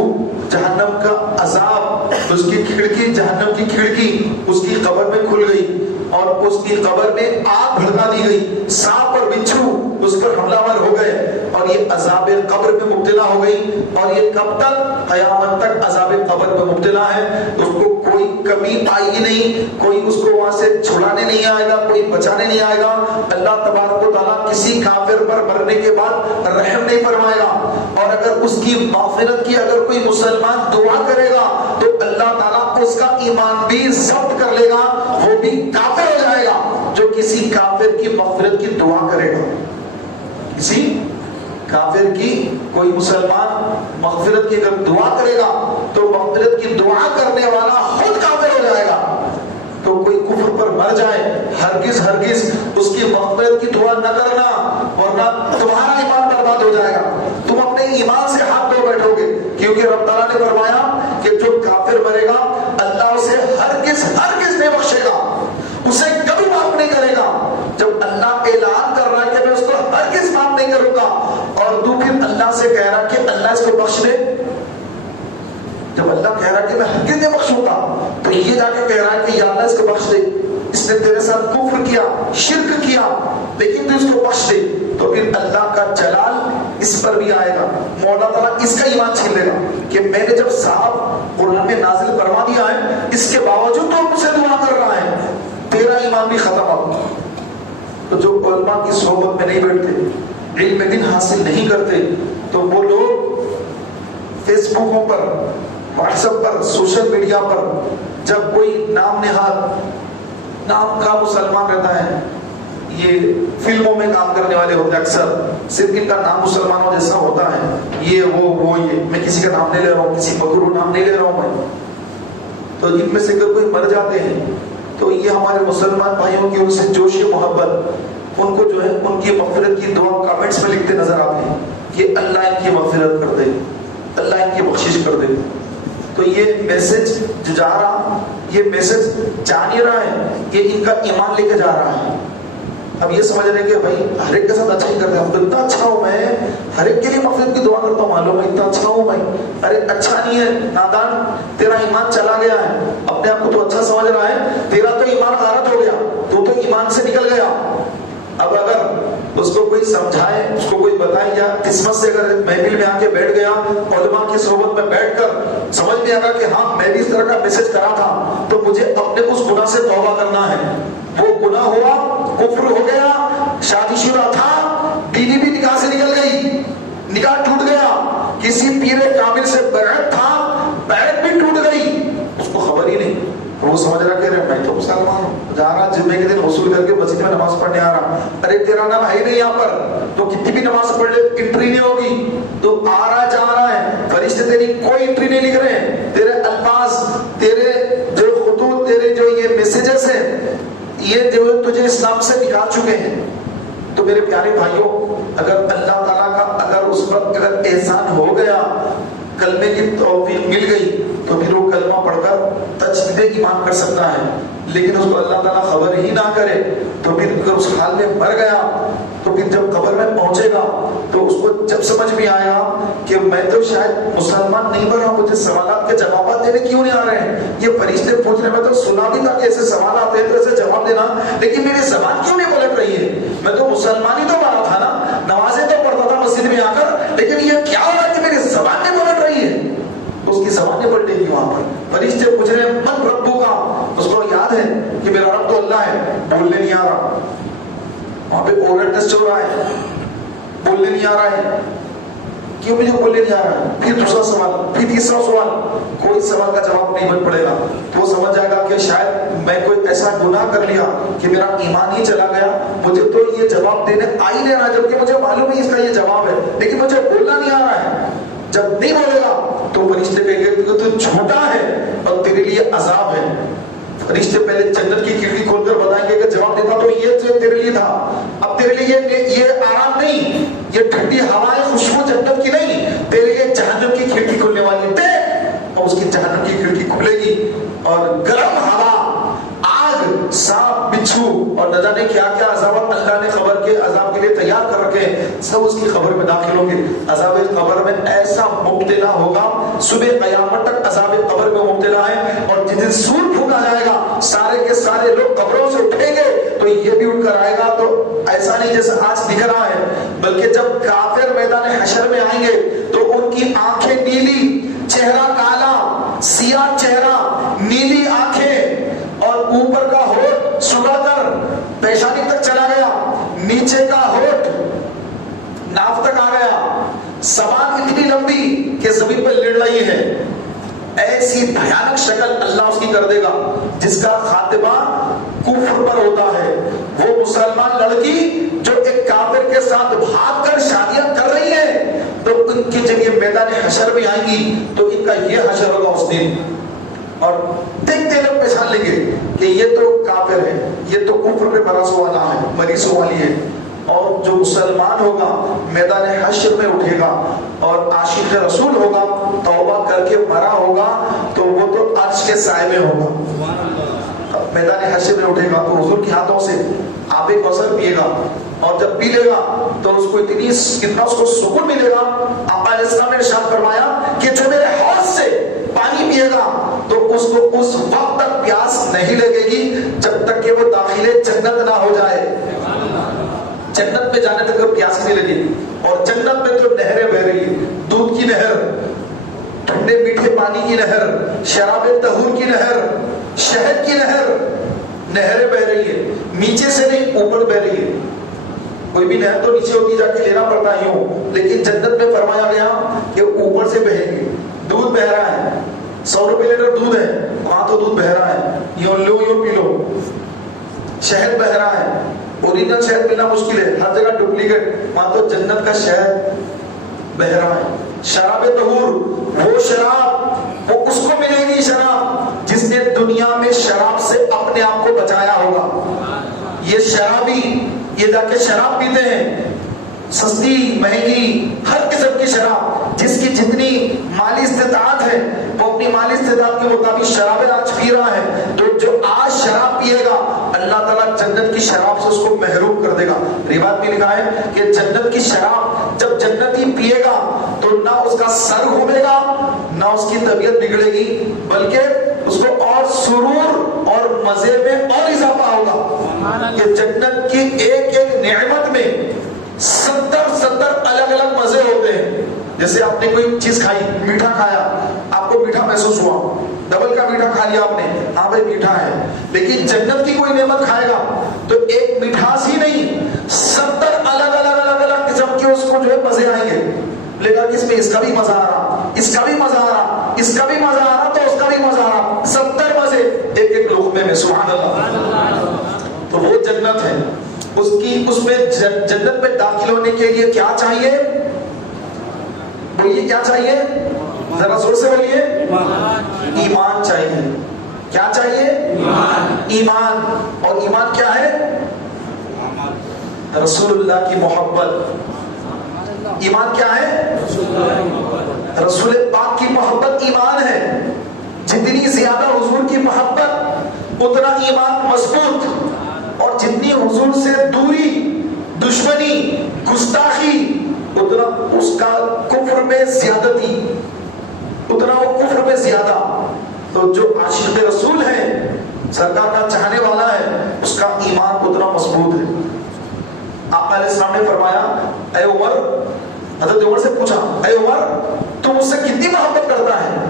جہنم کا عذاب، اس کی کھڑکی، جہنم کی کھڑکی اس کی قبر میں کھل گئی اور اس کی قبر میں آگ بھڑکا دی گئی. سانپ اور بچھو اس پر حملہ ور ہو گئے اور یہ عذاب قبر میں مبتلا ہو گئی اور یہ کب تک؟ قیامت تک عذاب قبر میں مبتلا ہے. اس کو کوئی کمی آئی ہی نہیں، کوئی اس کو وہاں سے چھڑانے نہیں آئے گا، کوئی بچانے نہیں آئے گا. اللہ تبارک و تعالیٰ کسی کافر پر مرنے کے بعد رحم نہیں فرمائے گا. اور اگر اس کی مغفرت کی اگر کوئی مسلمان دعا کرے گا تو اللہ تعالیٰ اس کا ایمان بھی ضبط کر لے گا، وہ بھی کافر ہو جائے گا. جو کسی کافر کی مغفرت کی دعا کرے گا، کسی کافر کی کوئی مسلمان مغفرت کی اگر دعا کرے گا تو مغفرت کی دعا کرنے والا خود کافر ہو جائے گا. تو کوئی کفر پر مر جائے، ہرگز اس کی مغفرت کی دعا نہ کرنا ورنہ تمہارا ایمان برباد ہو جائے گا. تم اپنے ایمان سے ہاتھ دھو بیٹھو گے، کیونکہ رب تعالیٰ نے فرمایا کہ جو کافر مرے گا اللہ اسے ہرگز نہیں بخشے گا، اسے کبھی معاف نہیں کرے گا. جب اللہ اعلان کر رہا ہے کہ میں اس کو ہرگز معاف نہیں کروں گا اور تو پھر اللہ سے کہہ رہا کہ اللہ اس کو بخش دے، جب اللہ کہہ رہا کہ میں ہرگز نہیں بخشوں گا تو یہ جا کے کہہ رہا ہے کہ یا اللہ اس کو بخش دے، اس نے تیرے ساتھ کفر کیا، شرک کیا، لیکن تو اس کو بخش دے، تو پھر اللہ کا جلال اس پر بھی آئے گا. مولا تعالیٰ اس کا ایمان چھین لے گا کہ میں نے جب صاحب قرآن میں نازل فرما دیا ہے اس کے باوجود تو مجھ سے دعا کر رہا ہے، تیرا ایمان بھی ختم ہو. تو جو علماء کی صحبت میں نہیں بیٹھتے، علم دین حاصل نہیں کرتے، تو وہ لوگ فیس بکوں پر، واٹس ایپ پر، سوشل میڈیا پر جب کوئی نام نہاد نام کا مسلمان رہتا ہے، یہ فلموں میں کام کرنے والے ہوتے ہیں اکثر، صرف ان کا نام مسلمانوں جیسا ہوتا ہے، یہ وہ یہ، میں کسی کا نام نہیں لے رہا ہوں، کسی مغرور نام نہیں لے رہا ہوں میں. تو ان میں سے اگر کوئی مر جاتے ہیں تو یہ ہمارے مسلمان بھائیوں کی ان سے جوش محبت، ان کو جو ہے ان کی مغفرت کی دعا کامنٹس میں لکھتے نظر آتے ہیں کہ اللہ ان کی مغفرت کر دے، اللہ ان کی بخشش کر دے. تو یہ میسج جو جا رہا، یہ میسج جا نہیں رہا ہے، یہ ان کا ایمان لے کے جا رہا ہے. اب یہ سمجھ رہے کہ بھائی ہر ایک کے ساتھ اچھا ہی کرتے ہیں، اب اتنا اچھا ہوں میں، ہر ایک کے لیے مغفرت کی دعا کرتا ہوں، معلوم ہے اتنا اچھا ہوں میں، ارے اچھا نہیں ہے نادان، تیرا ایمان چلا گیا ہے، اپنے آپ کو تو اچھا سمجھ رہا ہے، تیرا تو ایمان غارت ہو گیا، تو ایمان سے نکل گیا۔ اب اگر اس کو کوئی سمجھائے، اس کو کوئی بتائے، یا قسمت سے اگر محفل میں آ کے بیٹھ گیا، علماء کی صحبت میں بیٹھ کر سمجھ میں آگا کہ ہاں میں بھی اس طرح کا میسج کرا تھا، تو مجھے اپنے اس گناہ سے توبہ کرنا ہے، وہ گناہ ہوا، کفر ہو گیا، شادی شدہ تھا، بیوی بھی نکاح سے نکل گئی، نکاح ٹوٹ گیا، کسی پیر کامل سے بیعت تھا، بیعت بھی ٹوٹ گئی، اس کو خبر ہی نہیں، وہ سمجھ رہا کہ میں تو مسلمان ہوں، جا رہا جمعے کے دن غسل کر کے مسجد میں نماز پڑھنے آ رہا، ارے تیرا نام ہے نہیں یہاں پر، تو کتنی بھی نماز پڑھ لے انٹری نہیں ہوگی، تو آ رہا جا رہا ہے، فرشتے تیری کوئی انٹری نہیں لکھ رہے ہیں، تیرے الفاظ، تیرے جو خطوط، تیرے جو یہ میسیجز ہیں، یہ جو تجھے اسلام سے نکال چکے ہیں۔ تو میرے پیارے بھائیوں، اگر اللہ تعالیٰ کا اگر اس پر اگر احسان ہو گیا، کلمے کی توفیق مل گئی، تو پھر وہ کلمہ پڑھ کر تجدید ایمان کر سکتا ہے، لیکن اس کو اللہ تعالیٰ خبر ہی نہ کرے تو پھر اگر اس حال میں مر گیا، تو پھر جب قبر میں پہنچے گا تو اس کو جب سمجھ میں آئے گا کہ میں تو شاید مسلمان نہیں بنا، مجھے سوالات کے جوابات دینے کیوں نہیں آ رہے ہیں، یہ فرشتے پوچھ رہے ہیں، میں تو سنا بھی تھا کہ ایسے سوال آتے ہیں تو ایسے جواب دینا، لیکن میری زبان کیوں نہیں پلٹ رہی ہے، میں تو مسلمان ہی تو بنا تھا نا، نمازیں تو پڑھتا تھا مسجد میں آ کر، لیکن یہ کیا ہو رہا ہے کہ میری زبان نہیں پلٹ رہی ہے، اس کی زبان نہیں پلٹے گی۔ وہاں پر فرشتے پوچھ رہے ہیں من ربو کا، اس کو یاد ہے کہ میرا رب تو اللہ ہے، بولنے نہیں آ رہا، وہاں پہ اورل ٹیسٹ ہو رہا ہے، بولنے نہیں آ رہا ہے، کیوں مجھے بولنے نہیں آ رہا ہے، پھر دوسرا سوال، پھر تیسرا سوال، کوئی سوال کا جواب نہیں بن پڑے گا، تو وہ سمجھ جائے گا کہ شاید میں کوئی ایسا گناہ کر لیا کہ میرا ایمان ہی چلا گیا، مجھے تو یہ جواب دینے آ ہی نہیں رہا، جبکہ مجھے معلوم ہے اس کا یہ جواب ہے، لیکن مجھے بولنا نہیں آ رہا ہے۔ جب نہیں بولے گا تو فرشتے کہیں گے کہ تو جھوٹا ہے اور تیرے لیے عذاب ہے۔ فرشتے پہلے جنت کی کھڑکی کھول کر بتائیں گے کہ جواب دیتا تو یہ تیرے لیے تھا، اب تیرے لیے یہ آرام نہیں، یہ ٹھنڈی ہوائیں خوشبو جنت کی نہیں، تیرے لیے جہنم کی کھڑکی کھلنے والی ہے، دیکھ، اور اس کی جہنم کی کھڑکی کھلے گی اور گرم ہوا، آگ، سانپ، بچھو اور نہ جانے کیا کیا عذابات اللہ نے خبر کے عذاب کے لیے تیار کر رکھے ہیں، سب اس کی خبر میں داخل ہوں گے۔ عذاب قبر میں ایسا مبتلا ہوگا، صبح قیامت تک عذاب قبر میں مبتلا ہے، اور جس دن سور پھونکا جائے گا سارے کے سارے لوگ قبروں سے اٹھیں گے تو یہ بھی اٹھ کر آئے گا، تو ایسا نہیں جیسے آج دکھ رہا ہے، بلکہ جب کافر میدان حشر میں آئیں گے تو ان کی آنکھیں نیلی، چہرہ کالا، سیاہ چہرہ، نیلی آنکھیں، اور اوپر کا ہونٹ سگا کر پیشانی تک چلا گیا، نیچے کا ہونٹ ناف تک آ گیا، زبان اتنی لمبی کہ زمین پر لڑ رہی ہے، ایسی بھیانک شکل اللہ اس کی کر دے گا جس کا خاتمہ کفر پر ہوتا ہے۔ وہ مسلمان لڑکی جو ایک کافر کے ساتھ بھاگ کر شادیاں کر رہی ہے، تو ان کی جب یہ میدان حشر میں آئیں گی تو ان کا یہ حشر ہوگا اس دن، اور دیکھتے لوگ پہچان لیں گے کہ یہ تو کافر ہے، یہ تو کفر پہ برسوں والا ہے، مریضوں والی ہے، اور جو مسلمان ہوگا میدان حشر میں اٹھے گا اور عاشق رسول ہوگا، توبہ کر کے مرا ہوگا، تو وہ تو عرش کے سائے میں ہوگا، میدان حشر میں اٹھے گا تو حضور کے ہاتھوں سے آب کوثر پیے گا، اور جب پی لے گا تو اس کو کتنا اس کو سکون ملے گا۔ آقا علیہ السلام نے ارشاد فرمایا کہ جو میرے حوض سے پانی پیے گا تو اس کو اس وقت تک پیاس نہیں لگے گی جب تک کہ وہ داخل جنت نہ ہو جائے، جنت میں جانے تک پیاس نہیں لگے گی، اور جنت میں تو نہریں بہ رہی ہیں، دودھ کی نہر، ٹھنڈے میٹھے پانی کی نہر، شراب طہور کی نہر، شہد کی نہر، نہریں بہ رہی ہے، نیچے سے نہیں اوپر بہ رہی ہے، کوئی بھی نہر تو نیچے ہوتی جا کے لینا پڑتا ہے یوں، لیکن جنت میں فرمایا گیا کہ اوپر سے بہے گی، دودھ بہ رہا ہے، 100 روپے لیٹر دودھ ہے، وہاں تو دودھ بہ رہا ہے، یوں لو یوں پی لو، شہد بہ رہا ہے، اوریجنل شہد ملنا مشکل ہے، ہر جگہ ڈپلیکیٹ، وہاں تو جنت کا شہد بہ رہا ہے، شراب طہور، وہ شراب، وہ اس کو ملے گی شراب جس نے دنیا میں شراب سے اپنے آپ کو بچایا ہوگا۔ یہ شرابی یہ جا کے شراب پیتے ہیں، سستی مہنگی ہر قسم کی شراب، جس کی جتنی مالی استطاعت ہے وہ اپنی مالی استطاعت کے مطابق شرابیں آج پی رہا ہے، تو جو آج شراب پیے گا اللہ تعالیٰ جنت کی شراب سے اس کو محروم کر دے گا. روایت میں لکھا ہے کہ جنت کی شراب جب جنتی پیے گا تو نہ اس کا سر گھومے گا نہ اس کی طبیعت بگڑے گی, بلکہ اس کو اور سرور اور مزے میں اور اضافہ ہوگا. کہ جنت کی ایک ایک نعمت میں 70 الگ الگ مزے ہوتے ہیں. جیسے آپ نے کوئی چیز کھائی, میٹھا کھایا, آپ کو میٹھا محسوس ہوا, ڈبل کا میٹھا کھا لیا آپ نے, ہاں بھائی میٹھا ہے. لیکن جنت کی کوئی نعمت کھائے گا تو ایک مٹھاس ہی نہیں, 70 الگ الگ قسم کے اس کو جو ہے مزے آئیں گے. لیکن اس میں اس کا بھی مزہ آ رہا, اس کا بھی مزہ آ رہا, اس کا بھی مزہ آ رہا, تو اس کا بھی مزہ آ رہا, 70 مزے ایک ایک لقمے میں. سبحان اللہ. تو وہ جنت ہے. اس میں جنت میں داخل ہونے کے لیے کیا چاہیے؟ بولیے کیا چاہیے, ذرا زور سے بولیے. ایمان چاہیے. کیا چاہیے؟ ایمان. اور ایمان کیا ہے؟ رسول اللہ کی محبت. ایمان کیا ہے؟ رسول پاک کی محبت ایمان ہے. جتنی زیادہ حضور کی محبت اتنا ایمان مضبوط, اور جتنی حضور سے دوری, دشمنی, گستاخی, اتنا اس کا کفر میں زیادتی, اتنا وہ کفر میں زیادہ. تو جو عاشق رسول ہے, سرکار کا چاہنے والا ہے, اس کا ایمان اتنا مضبوط ہے. آقا علیہ السلام نے فرمایا, اے عمر, حضرت عمر سے پوچھا, اے عمر تو مجھ سے کتنی محبت کرتا ہے؟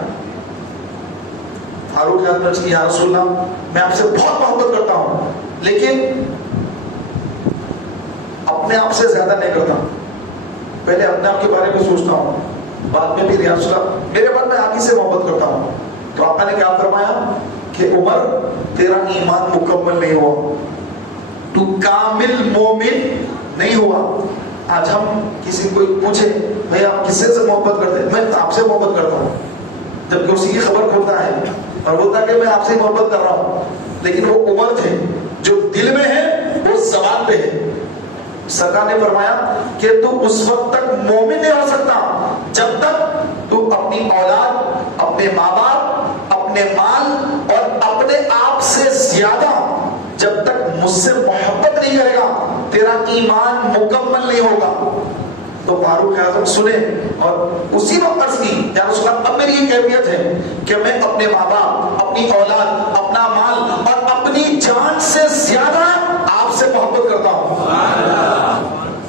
فاروق نے عرض کی, یا رسول اللہ میں آپ سے بہت محبت کرتا ہوں, لیکن اپنے آپ سے زیادہ نہیں کرتا. پہلے اپنے آپ کے بارے میں سوچتا ہوں, بعد میں بھی یا رسول اللہ میرے بعد میں آپ ہی سے محبت کرتا ہوں. تو آقا نے کیا فرمایا کہ عمر تیرا ایمان مکمل نہیں ہوا, تو کامل مومن نہیں ہوا. آج ہم کسی کو پوچھے بھائی آپ کس سے محبت کرتے ہیں, میں آپ سے محبت کرتا ہوں, جبکہ اسی کی خبر کھولتا ہے اور بولتا ہے کہ میں آپ سے محبت کر رہا ہوں. لیکن وہ عمر تھے, جو دل میں ہے وہ زبان پہ ہے. سرکار نے فرمایا کہ تو اس وقت تک مومن نہیں ہو سکتا جب تک تو اپنی اولاد, اپنے ماں باپ, اپنے مال اور اپنے آپ سے زیادہ جب تک مجھ سے محبت نہیں کرے گا, تیرا ایمان مکمل نہیں ہوگا. تو فاروق اعظم سنے اور اسی وقت عرض کی, یا رسول اللہ اب میری یہ کیفیت ہے کہ میں اپنے ماں باپ, اپنی اولاد, اپنا مال اور اپنی جان سے زیادہ آپ سے محبت کرتا ہوں.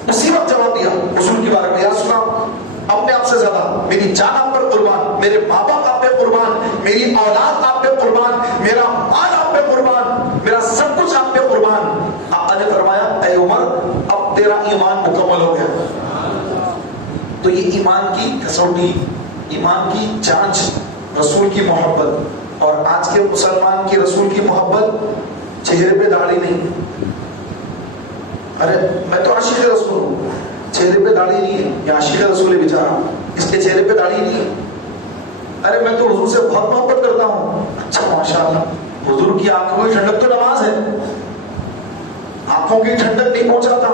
اسی وقت جواب دیا حضور کے بارے میں, یا رسول اللہ اپنے آپ سے زیادہ, میری جان آپ پر قربان, میرے ماں باپ آپ پہ قربان, میری اولاد آپ پہ قربان, میرا مال آپ پہ قربان, میرا سب کچھ آپ پہ قربان. آقا نے فرمایا, اے عمر اب تیرا ایمان مکمل ہو گیا. تو یہ ایمان کی کسوٹی, ایمان کی جانچ, رسول کی محبت. اور آج کے مسلمان کی رسول کی محبت چہرے پہ داڑھی نہیں. ارے میں تو عاشق رسول ہوں, چہرے پہ داڑھی نہیں ہے, یہ عاشق رسول ہے بیچارہ, اس کے چہرے پہ داڑھی نہیں ہے. ارے میں تو حضور سے بہت محبت کرتا ہوں. اچھا ماشاءاللہ, حضور کی آنکھوں کی ٹھنڈک تو نماز ہے, آنکھوں کی ٹھنڈک نہیں پہنچاتا,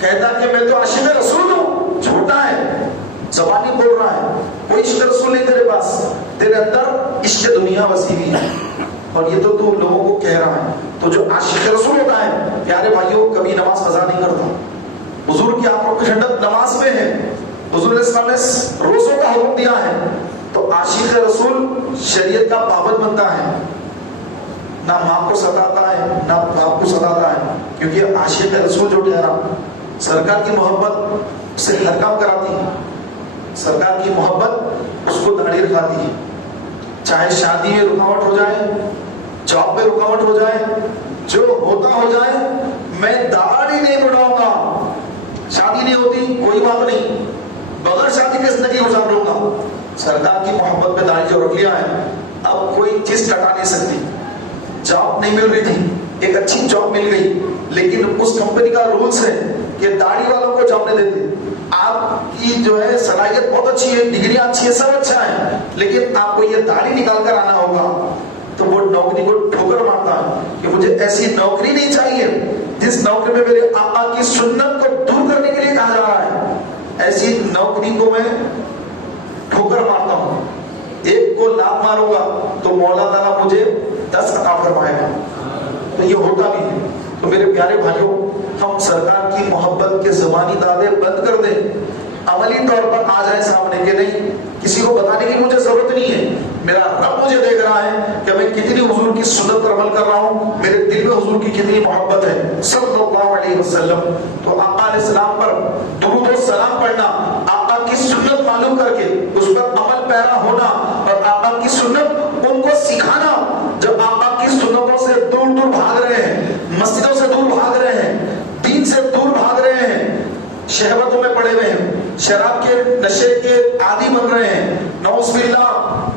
کہتا کہ میں تو عاشق رسول ہوں, جھوٹا ہے, زبانی بول رہا ہے, کوئی عشق رسول نہیں تیرے پاس, تیرے اندر عشق دنیا وسیع ہے, اور یہ تو لوگوں کو کہہ رہا ہے. تو جو عاشق رسول ہوتا ہے پیارے بھائیوں کبھی نماز قضا نہیں کرتا. حضور کی آنکھوں کی ٹھنڈک نماز میں ہے, حضور علیہ السلام نے روزوں کا حکم دیا ہے. تو عاشق رسول شریعت کا پابند بنتا ہے, نہ ماں کو ستاتا ہے نہ باپ کو ستاتا ہے, کیونکہ عاشق رسول جو ٹھہرا سرکار کی محبت سے ہر کام کراتی ہے, سرکار کی محبت اس کو داڑھی رکھاتی ہے. چاہے شادی میں رکاوٹ ہو جائے, جاب میں رکاوٹ ہو جائے, جو ہوتا ہو جائے, میں داڑھی نہیں بڑھاؤں گا. شادی نہیں ہوتی کوئی بات نہیں, بغیر شادی کی زندگی گزار لوں گا. سرکار کی محبت پہ داڑھی جو رکھ لیا ہے, اب کوئی چیز کٹا نہیں سکتی. جاب نہیں مل رہی تھی, ایک اچھی جاب مل گئی, لیکن اس کمپنی کا رولز ہے کہ داڑھی والوں کو جاب نہیں دیتے. آپ کی جو ہے صلاحیت بہت اچھی ہے, ڈگریاں اچھی ہے, سب اچھا ہے, لیکن آپ کو یہ داڑھی نکال کر آنا ہوگا. تو وہ نوکری کو ٹھوکر مارتا ہے کہ مجھے ایسی نوکری نہیں چاہیے جس نوکری میں میرے آقا کی سنت کو دور کرنے کے لیے کہا جا رہا ہے. ایسی نوکری کو میں ٹھوکر مارتا ہوں. ایک کو لات ماروں گا تو مولا تعالیٰ مجھے 10 عطا فرمائے گا. تو یہ ہوتا بھی ہے. تو میرے پیارے بھائیوں، ہم سرکار کی محبت کے زبانی دعوے بند کر دیں، عملی طور پر آ جائیں سامنے کہ نہیں، کسی کو بتانے کی مجھے ضرورت نہیں ہے، میرا رب مجھے دیکھ رہا ہے کہ میں کتنی حضور کی سنت پر عمل کر رہا ہوں، میرے دل میں حضور کی کتنی محبت ہے صلی اللہ علیہ وسلم۔ تو آقا علیہ السلام پر درود و سلام پڑھنا، آقا کی سنت معلوم کر کے اس پر عمل پیرا ہونا اور آقا کی سنت ان کو سکھانا۔ جب آقا کی سنتوں سے دور دور بھاگ رہے ہیں، مسجدوں سے دور بھاگ رہے ہیں، دین سے دور بھاگ رہے ہیں، شہوتوں میں پڑے ہوئے ہیں، شراب کے نشے کے عادی بن رہے ہیں، نعوذ باللہ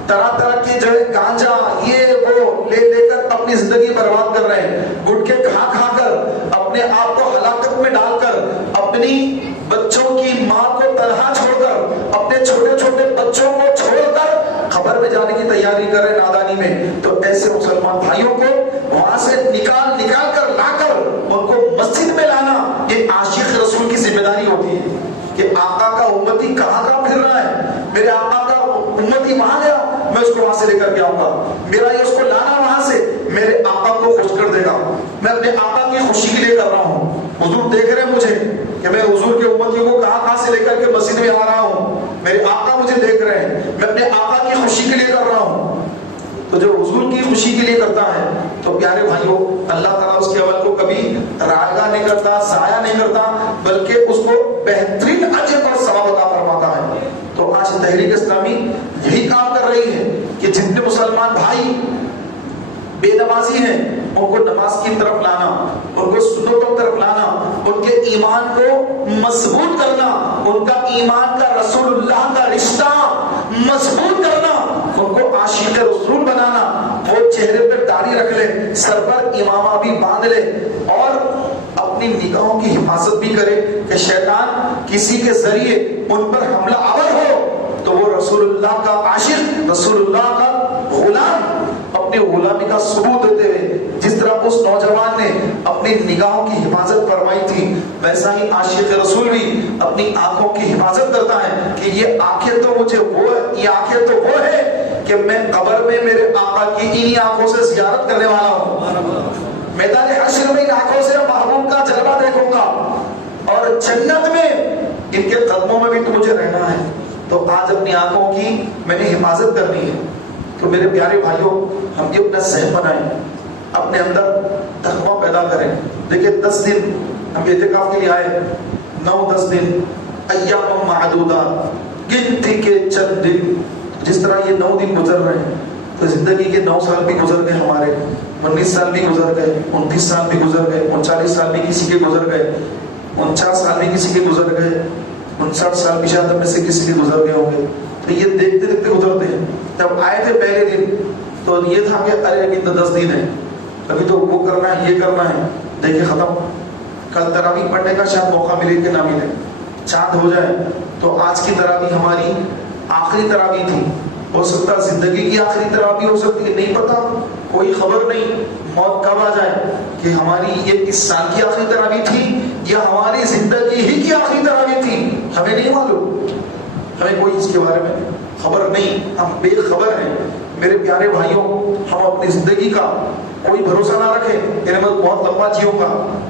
طرح طرح کی جو ہے گانجا یہ وہ لے لے کر اپنی زندگی برباد کر رہے ہیں، گٹکے کھا کھا کر اپنے آپ کو ہلاکت میں ڈال کر، اپنی بچوں کی ماں کو تنہا چھوڑ کر، اپنے چھوٹے چھوٹے بچوں کو چھوڑ کر خبر میں جانے کی تیاری کر رہے نادانی میں، تو ایسے مسلمان بھائیوں کو وہاں سے نکال کر لا کر ان کو مسجد میں لانا، یہ عاشق رسول کی ذمہ داری ہوتی ہے کہ آقا کا امتی کہاں کہاں پھر رہا ہے، میرے آقا کا امتی وہاں گیا، میں اس کو وہاں سے لے کر کے آؤں گا، میرا یہ اس کو لانا وہاں سے میرے آقا کو خوش کر دے گا، میں اپنے آقا کی خوشی کے لیے کر رہا ہوں۔ حضور دیکھ رہے ہیں مجھے کہ میں حضور کے امتیوں کو کہاں سے لے کر کے مسجد میں آ رہا ہوں، میرے آقا مجھے دیکھ رہے ہیں، میں اپنے آقا کی خوشی کے لیے کر رہا ہوں۔ تو جو حضور کی خوشی کے لیے کرتا ہے تو پیارے بھائیوں، اللہ تعالیٰ اس کے عمل کو کبھی رائگاں نہیں کرتا، ضائع نہیں کرتا، بلکہ اس کو بہترین اجر اور ثواب عطا فرماتا ہے۔ تو آج تحریک اسلامی یہی کام کر رہی ہے کہ جتنے مسلمان بھائی بے نمازی ہیں ان کو نماز کی طرف لانا، ان کو سنتوں کی طرف لانا، ان کے ایمان کو مضبوط کرنا، ان کا ایمان کا رسول اللہ کا رشتہ مضبوط کرنا، ان کو عاشق رسول بنانا، وہ چہرے پر داڑھی رکھ لے، سر پر امامہ بھی باندھ لے اور اپنی نگاہوں کی حفاظت بھی کرے کہ شیطان کسی کے ذریعے ان پر حملہ آور ہو تو وہ رسول اللہ کا عاشق، رسول اللہ کا غلام اپنی غلامی کا ثبوت دیتے ہوئے جس طرح اس نوجوان نے اپنی نگاہوں کی حفاظت فرمائی تھی، ویسا ہی عاشق رسول بھی اپنی آنکھوں کی حفاظت کرتا ہے کہ یہ آنکھیں تو مجھے وہ ہے، یہ آنکھیں تو وہ ہے کہ میں قبر میں میرے آقا کی انہی آنکھوں سے زیارت کرنے والا ہوں، میدان حشر میں ان آنکھوں سے محبوب کا جلوہ دیکھوں گا اور جنت میں ان کے قدموں میں بھی تو مجھے رہنا ہے۔ تو آج اپنی آنکھوں کی میں نے حفاظت کرنی ہے۔ تو میرے پیارے بھائیوں، ہم یہ اپنا ذہن بنائیں، اپنے اندر تقویٰ پیدا کریں۔ دیکھیں 10 دن ہم اعتکاف کے لیے آئے، 9-10 دن، ایام معدودات، گنتی کے چند دن، جس طرح یہ 9 دن گزر رہے ہیں تو زندگی کے 9 سال بھی گزر گئے ہمارے، 19 سال بھی گزر گئے، 29 سال بھی گزر گئے، 39 سال بھی کسی کے گزر گئے، 49 سال بھی کسی کے گزر گئے، 59 سال بھی شاید میں سے کسی کے گزر گئے ہوں گے۔ تو یہ دیکھتے دیکھتے گزرتے ہیں۔ جب آئے تھے پہلے دن تو یہ تھا کہ ارے ابھی تو 10 دن ہے، ابھی تو وہ کرنا ہے، یہ کرنا ہے، دیکھیں ختم، کل تراویح پڑھنے کا شاید موقع ملے کہ نہ ملے، چاند ہو جائے تو آج کی تراویح ہماری آخری تراویح تھی، ہو سکتا زندگی کی آخری تراویح ہو سکتی ہے، نہیں پتا، کوئی خبر نہیں موت کب آ جائے کہ ہماری یہ اس سال کی آخری تراویح تھی یا ہماری زندگی ہی کی آخری تراویح تھی، ہمیں نہیں معلوم، ہمیں کوئی اس کے بارے میں خبر نہیں، ہم بے خبر ہیں۔ میرے پیارے بھائیوں، ہم اپنی زندگی کا کوئی بھروسہ نہ رکھیں کہ میں بہت لمبا جیوں گا،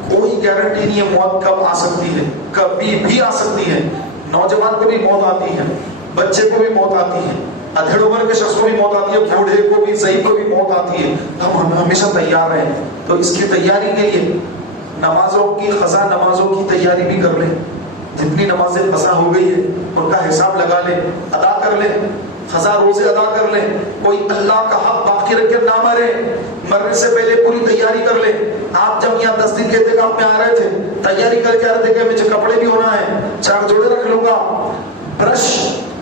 کوئی گارنٹی نہیں ہے موت کب آ سکتی ہے، کبھی بھی آ سکتی ہے۔ نوجوان کو بھی موت آتی ہے، بچے کو بھی موت آتی ہے، ادھیڑ عمر کے شخص کو بھی موت آتی ہے، بوڑھے کو بھی، ضعیف کو بھی موت آتی ہے۔ ہم ہمیشہ تیار رہیں۔ تو اس کی تیاری کے لیے نمازوں کی قضا نمازوں کی تیاری بھی کر لیں، جتنی نمازیں قضا ہو گئی ہے ان کا حساب لگا لیں، ادا کر لیں، قضا روزے ادا کر لیں، کوئی اللہ کا حق باقی رکھ کے نہ مرے، مرنے سے پہلے پوری تیاری کر لیں۔ آپ جب یہاں 10 دن کے اعتکاف میں آ رہے تھے، تیاری کر کے آ رہے تھے کہ مجھے کپڑے بھی ہونا ہے، 4 جوڑے رکھ لوں گا، برش،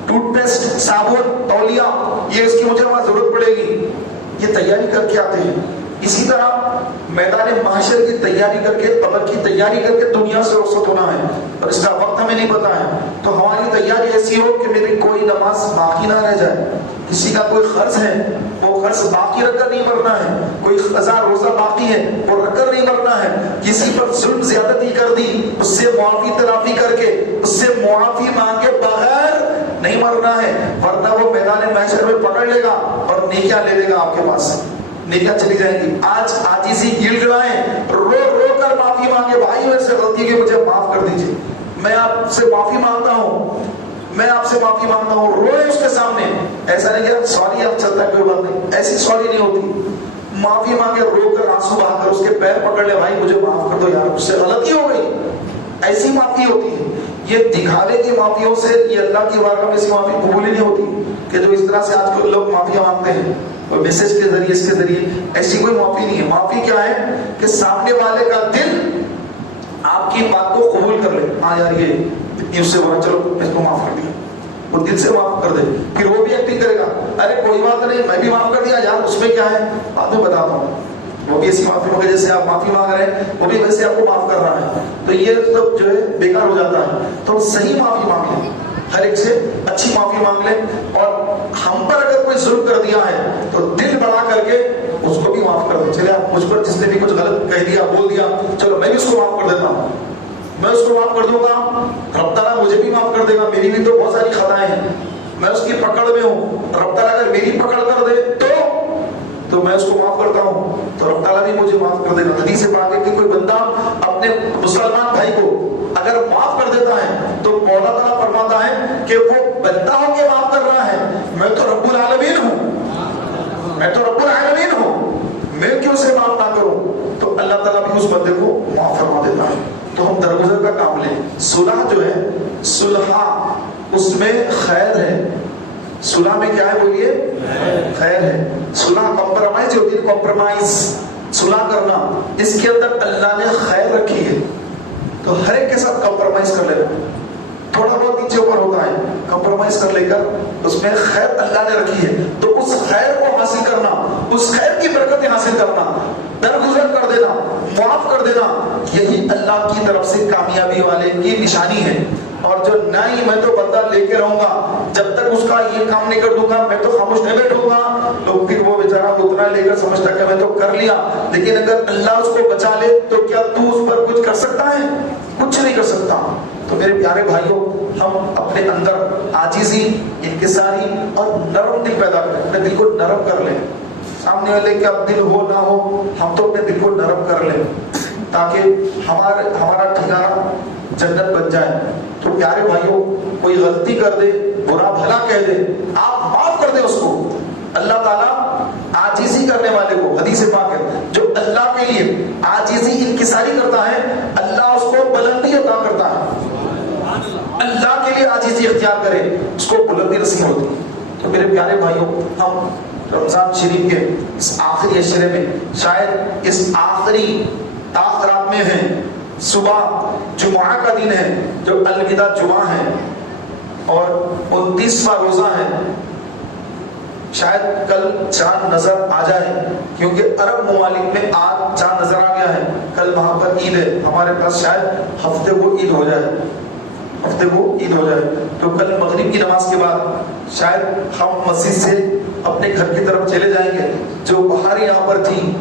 ٹوتھ پیسٹ، صابن، تولیہ، یہ اس کی مجھے وہاں ضرورت پڑے گی، یہ تیاری کر کے آتے ہیں۔ اسی طرح میدان محشر کی تیاری کر کے، قبر کی تیاری کر کے دنیا سے رخصت ہونا ہے اور اس کا وقت ہمیں نہیں پتا ہے، تو ہماری تیاری ایسی ہو کہ میری کوئی نماز باقی نہ رہ جائے، کسی کا کوئی قرض ہے وہ قرض باقی رکھ کر نہیں بھرنا ہے، کوئی قضا روزہ باقی ہے وہ رکھ کر نہیں بھرنا ہے، کسی پر ظلم زیادتی کر دی اس سے معافی تلافی کر کے، اس سے معافی مانگے بغیر نہیں مرنا ہے، ورنہ وہ میدان محشر میں پکڑ لے گا اور نیکیاں لے لے گا، آپ کے پاس نیکیاں چلی جائیں گی۔ آج عاجزی گڑ گڑائیں، رو رو کر کر معافی مانگے، بھائی میرے سے غلطی کی مجھے معاف کر دیجیے، میں آپ سے معافی مانگتا ہوں، میں آپ سے معافی مانگتا ہوں، روئے اس کے سامنے. ایسا نہیں کہ سوری اب چلتا ہے کوئی بات نہیں، ایسی سوری نہیں ہوتی. معافی مانگے، رو کر آنسو بہا کر اس کے پیر پکڑ لے، بھائی مجھے معاف کر دو یار، اس سے غلطی ہو گئی. ایسی معافی ہوتی ہے. یہ دکھاوے کی معافیوں سے یہ اللہ کی بارگاہ میں ایسی معافی قبول ہی نہیں ہوتی کہ جو اس طرح سے آج کل لوگ معافیاں مانگتے ہیں اور میسج کے ذریعے اس کے ذریعے. ایسی کوئی معافی نہیں ہے. معافی کیا ہے کہ سامنے والے کا دل آپ کی بات کو قبول کر لے. ہاں یار یہ اتنی اس سے بولا، چلو اس کو معاف کر دیا، وہ دل سے معاف کر دے. پھر وہ بھی ایکٹنگ کرے گا، ارے کوئی بات نہیں میں بھی معاف کر دیا یار، اس میں کیا ہے بعد میں بتاتا ہوں. وہ بھی ایسی معافی ہوگی جیسے آپ معافی مانگ رہے ہیں، وہ بھی ویسے آپ کو معاف کر رہا ہے. تو یہ سب جو ہے بیکار ہو جاتا ہے. تو صحیح معافی مانگ لیں، ہر ایک سے اچھی معافی مانگ لیں. اور ہم پر اگر کوئی ظلم کر دیا ہے تو دل بڑا کر کے اس کو بھی معاف کر دیں. چلے آپ مجھ پر جس نے بھی کچھ غلط کہہ دیا بول دیا، چلو میں بھی اس کو معاف کر دیتا ہوں، میں اس کو معاف کر دوں گا، رب تعالیٰ مجھے بھی معاف کر دے گا. میری بھی تو بہت ساری خطائیں ہیں، میں اس کی پکڑ میں ہوں. رب تعالیٰ اگر میری پکڑ کر دے تو میں اس کو معاف کرتا ہوں تو رب تعالیٰ بھی مجھے معاف کر دے گا. حدیث پاک ہے کہ کوئی بندہ اپنے مسلمان بھائی کو اگر معاف کر دیتا ہے تو مولا تعالیٰ فرماتا ہے کہ وہ بندہ ہو کے معاف کر رہا ہے، میں تو رب العالمین ہوں، میں تو رب العالمین ہوں، میں کیوں سے معاف نہ کروں. تو اللہ تعالیٰ بھی اس بندے کو معاف فرما دیتا ہے. تو ہم درگزر کا کام لیں. صلح جو ہے، صلح اس میں خیر ہے. صلح میں کیا ہے بولیے؟ خیر ہے. صلح کمپرومائز جو ہوتی ہے، کمپرومائز صلح کرنا، اس کے اندر اللہ نے خیر رکھی ہے. تو ہر ایک کے ساتھ کمپرومائز کر لینا. تھوڑا بہت نیچے اوپر ہوتا ہے، کمپرومائز کر لے کر اس میں خیر اللہ نے رکھی ہے. تو اس خیر کو حاصل کرنا، اس خیر کی برکتیں حاصل کرنا، درگزر کر دینا، معاف کر دینا، یہی اللہ کی طرف سے کامیابی والے کی نشانی ہے. اور جو نہیں میں تو بندہ لے کے رہوں گا، جب تک اس کا یہ کام نہیں کر دوں گا میں تو خاموش نہیں بیٹھوں گا، تو پھر وہ بیچارہ اتنا لے کر سمجھتا کہ میں تو کر لیا. لیکن اگر اللہ اس کو بچا لے تو کیا تو اس پر کچھ کر سکتا ہے؟ کچھ نہیں کر سکتا. تو میرے پیارے بھائیوں، ہم اپنے اندر عاجزی، انکساری اور نرم دل پیدا کریں. اپنے دل کو نرم کر لیں. سامنے والے کا دل ہو نہ ہو، ہم تو اپنے دل کو نرم کر لیں تاکہ ہمارا ٹھکانہ جنت بن جائے. تو پیارے بھائیوں، کوئی غلطی کر دے، برا بھلا کہہ دے، آپ معاف کر دیں اس کو. اللہ تعالیٰ عاجزی کرنے والے کو، حدیث پاک ہے، جو اللہ کے لیے عاجزی انکساری کرتا ہے اللہ اس کو بلندی عطا کرتا ہے. اللہ کے لیے عاجزی اختیار کرے اس کو بلندی نصیب ہوتی. تو میرے پیارے بھائیوں، ہم رمضان شریف کے اس آخری عشرے میں، شاید اس آخری تاخرات میں ہیں. صبح جمعہ کا دن ہے جو الوداع جمعہ ہے اور 29واں روزہ ہے. شاید کل چاند نظر آ جائے کیونکہ عرب ممالک میں آج چاند نظر آ گیا ہے. کل وہاں پر عید ہے، ہمارے پاس شاید ہفتے کو عید ہو جائے، ہفتے کو عید ہو جائے. تو کل مغرب کی نماز کے بعد شاید ہم مسجد سے اپنے گھر کی طرف چلے جائیں گے. جو باہر یہاں پر تھی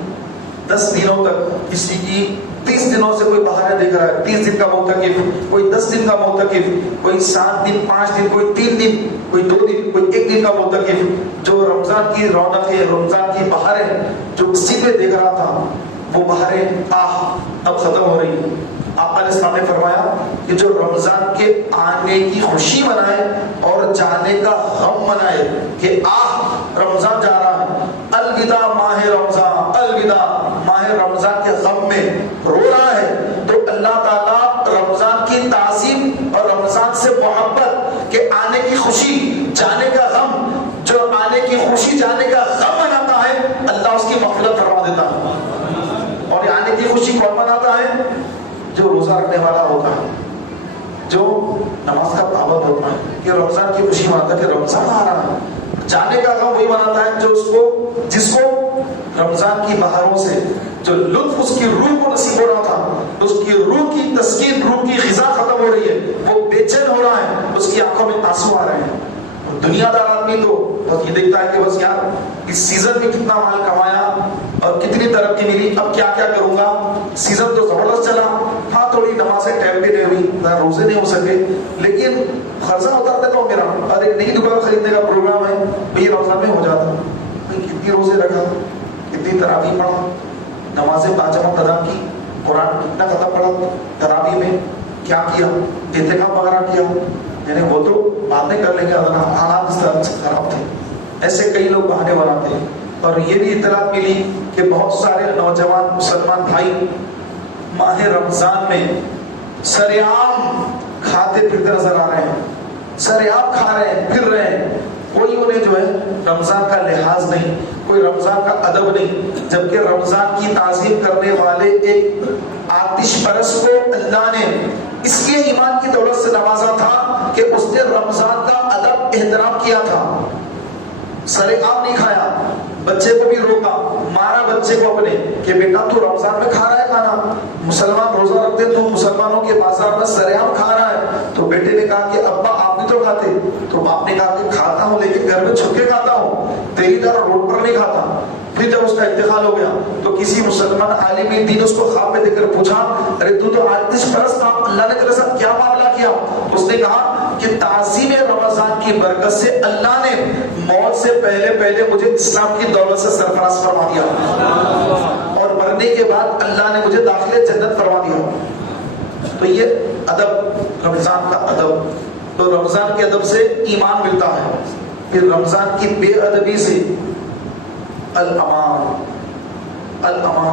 10 دنوں تک، کسی کی 30 دنوں سے کوئی باہر دیکھ رہا ہے، 30 دن کا معتکف، کوئی 10 دن کا معتکف، کوئی 7 دن، 5 دن، کوئی 3 دن، کوئی 2 دن، کوئی 1 دن کا معتکف. جو رمضان کی رونق ہے، رمضان کی بہاریں جو مسجد میں دیکھ رہا تھا، وہ بہاریں اب ختم ہو رہی ہے. آقا نے سامنے فرمایا کہ جو رمضان کے آنے کی خوشی منائے اور جانے کا غم منائے کہ رمضان جا رہا ہے، الوداع ماہ رمضان، الوداع ماہ رمضان کے غم میں رو رہا ہے. تو اللہ تعالیٰ رمضان کی تعظیم اور رمضان سے محبت کے آنے کی خوشی، جانے کا غم، جو آنے کی خوشی جانے کا غم مناتا ہے، اللہ اس کی مغفرت فرما دیتا ہے. اور آنے کی خوشی کون مناتا ہے؟ جو روزہ رکھنے والا ہوتا ہے، جو نماز کا پابند ہوتا ہے، کہ رمضان کی خوشی مناتا ہے کہ رمضان آ رہا ہے. جانے کا غم وہی مناتا ہے جو جس کو رمضان کی بہاروں سے جو لطف اس کی روح کو نصیب ہو رہا تھا، اس کی روح کی تسکین، روح کی غذا ختم ہو رہی ہے، وہ بے چین ہو رہا ہے، اس کی آنکھوں میں آنسو آ رہے ہیں. دنیا دار آدمی تو بس یہ دیکھتا ہے کہ بس یار اس سیزن میں کتنا مال کمایا اور کتنی ترقی ملی، اب کیا کیا کروں گا. سیزن تو زبردست چلا، ہاں تھوڑی نمازیں ٹائم پہ نہیں ہوئی، روزے نہیں ہو سکے، لیکن خرچہ اتار دیتا ہوں میرا، اور ایک نئی دکان خریدنے کا پروگرام ہے، بھئی رمضان میں ہو جاتا. کتنی روزے رکھا، کتنی تراویح پڑھا، نمازیں 5 وقت ادا کی، قرآن کتنا ختم پڑھا تراویح میں، کیا کیا، اعتکاف وغیرہ کیا، یعنی وہ تو بعد میں کر لیں گے، حالات اس طرح سے خراب تھے. ایسے کئی لوگ بہانے بناتے ہیں. اور یہ بھی اطلاع ملی کہ بہت سارے نوجوان مسلمان بھائی ماہ رمضان میں سریعام کھاتے پھرتے نظر آ رہے ہیں، سریعام کھا رہے ہیں، پھر رہے ہیں. کوئی انہیں جو ہے رمضان کا لحاظ نہیں، کوئی رمضان کا ادب نہیں. جبکہ رمضان کی تعظیم کرنے والے ایک آتش پرست کو اللہ نے اس لیے ایمان کی دولت سے نوازا تھا کہ اس نے رمضان کا ادب احترام کیا تھا. سرے عام نہیں کھایا، بچے کو بھی روکا، مارا بچے کو اپنے کہ بیٹا تو رمضان میں کھا رہا ہے کھانا، مسلمان روزہ رکھتے تو مسلمانوں کے بازار میں سرے عام کھا رہا ہے. تو بیٹے نے کہا کہ ابا آپ بھی تو کھاتے. تو باپ نے کہا کہ کھاتا ہوں لیکن گھر میں چھپ کے کھاتا ہوں، تیری طرح روڈ پر نہیں کھاتا. پھر جب اس کا انتقال ہو گیا تو کسی مسلمان عالم دین اس کو خواب میں دیکھ کر پوچھا، ارے تو آتش پرست تھا، اللہ نے تیرے ساتھ کیا معاملہ کیا؟ اس نے کہا کہ تعظیم رمضان کی برکت سے اللہ نے موت سے پہلے مجھے اسلام کی دولت سے سرفراز فرما دیا، اور مرنے کے بعد اللہ نے مجھے داخل جنت فرما دیا. تو یہ ادب، رمضان کا ادب. تو رمضان کے ادب سے ایمان ملتا ہے. پھر رمضان کی بے ادبی سے الامان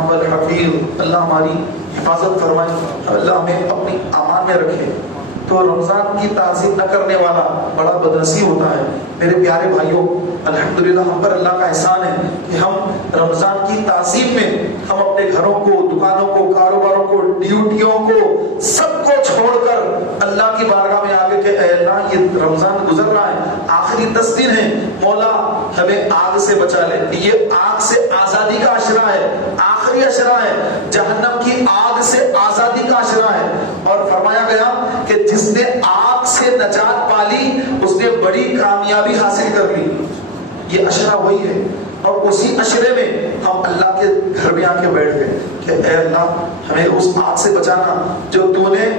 والحفیظ، اللہ ہماری حفاظت فرمائے، اللہ ہمیں اپنی امان میں رکھے. تو رمضان کی تعظیم نہ کرنے والا بڑا بدنصیب ہوتا ہے. میرے پیارے بھائیوں، الحمدللہ ہم پر اللہ کا احسان ہے کہ ہم رمضان کی تعظیم میں ہم اپنے گھروں کو، دکانوں کو، کاروباروں کو، ڈیوٹیوں کو، سب کو چھوڑ کر اللہ کی بارگاہ میں آگے کہ اے اللہ یہ رمضان گزر رہا ہے، آخری 10 دن ہے، مولا ہمیں آگ سے بچا لے. یہ آگ سے آزادی کا عشرہ ہے، آخری عشرہ ہے، جہنم کی آگ سے آزادی کا عشرہ ہے. اور فرمایا گیا کہ جس نے آگ سے نجات پالی اس نے بڑی کامیابی حاصل کر لی. یہ عشرہ وہی ہے. اور اسی عشرے میں ہم اللہ کے گھر میں آ کے بیٹھ گئے کہ اے اللہ ہمیں اس آگ سے بچانا جو تو نے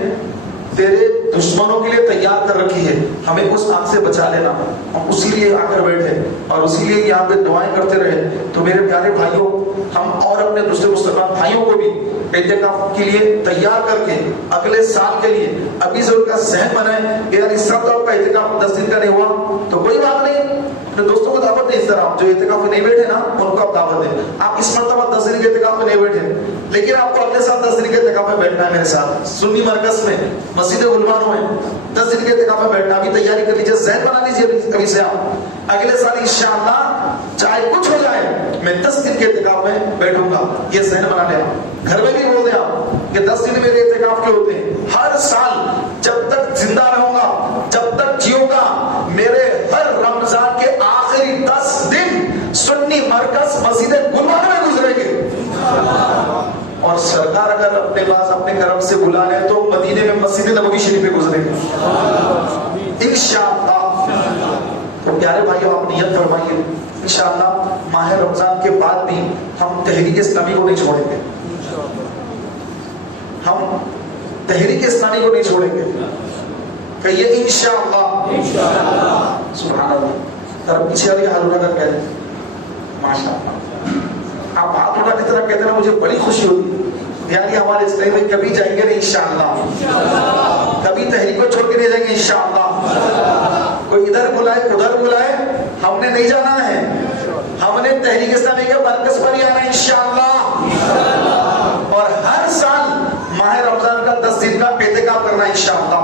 تیرے دشمنوں کے لیے تیار کر رکھی ہے، ہمیں اس آگ سے بچا لینا. ہم اسی لیے آ کر بیٹھے اور اسی لیے یہاں پہ دعائیں کرتے رہے. تو میرے پیارے بھائیوں، ہم اور اپنے دوسرے مسلمان بھائیوں کو بھی اعتکاف کے لیے تیار کر کے اگلے سال کے لیے ابھی سے ان کا ذہن بنائیں کہ یار اس سال تو آپ کا اعتکاف 10 دن کا نہیں ہوا تو کوئی بات نہیں، اپنے دوستوں کو دعوت دیں. اس طرح جو اعتکاف میں نہیں بیٹھے نا ان کو آپ دعوت دیں. آپ اس مرتبہ 10 دن کے اعتکاف میں نہیں بیٹھے لیکن آپ کو اگلے سال 10 دن کے اعتکاف میں بیٹھنا ہے میرے ساتھ سنی مرکز میں، مسجد گلبانوں میں 10 دن کے اعتکاف میں بیٹھنا. ابھی تیاری کر لیجیے، ذہن بنا لیجیے ابھی سے. آپ اگلے سال انشاءاللہ چاہے کچھ ہو جائے میں 10 دن کے اعتکاف میں بیٹھوں گا. یہ ذہن بنا لیں. گھر میں بھی بول دیں آپ کہ 10 دن میرے اعتکاف کے ہوتے ہیں. ہر سال جب تک زندہ رہوں گا، جب تک جیوں گا، میرے ہر رمضان کے آخری 10 دن سنی مرکز مسجد گلبانوں میں گزرے گے. اور سرکار اگر اپنے پاس اپنے کرم سے بلا لیں تو مدینے میں مسجد نبوی شریف میں گزرے گے انشاءاللہ. تو پیارے بھائیوں آپ نیت فرمائیے انشاءاللہ ماہ رمضان کے بعد بھی ہم تحریک اسلامی کو نہیں چھوڑیں گے. ہم تحریک اسلامی کو نہیں چھوڑیں گے. کہیے انشاءاللہ. سبحان اللہ. ذرا پیچھے والی ہاتھ اٹھا کر کہہ دیں ماشاءاللہ. آپ ہاتھ اٹھا کس طرح کہتے ہیں مجھے بڑی خوشی ہوتی ہے. یعنی ہمارے اسلامی میں کبھی جائیں گے نہیں انشاءاللہ. کبھی تحریک کو چھوڑ کے نہیں جائیں گے انشاءاللہ. کوئی ادھر بلائے ادھر بلائے ہم نے نہیں جانا ہے. ہم نے تحریک اسلامی کے مرکز پر ہی آنا ہے انشاءاللہ. اور ہر سال ماہ رمضان کا 10 دن کا اعتکاف کرنا انشاءاللہ.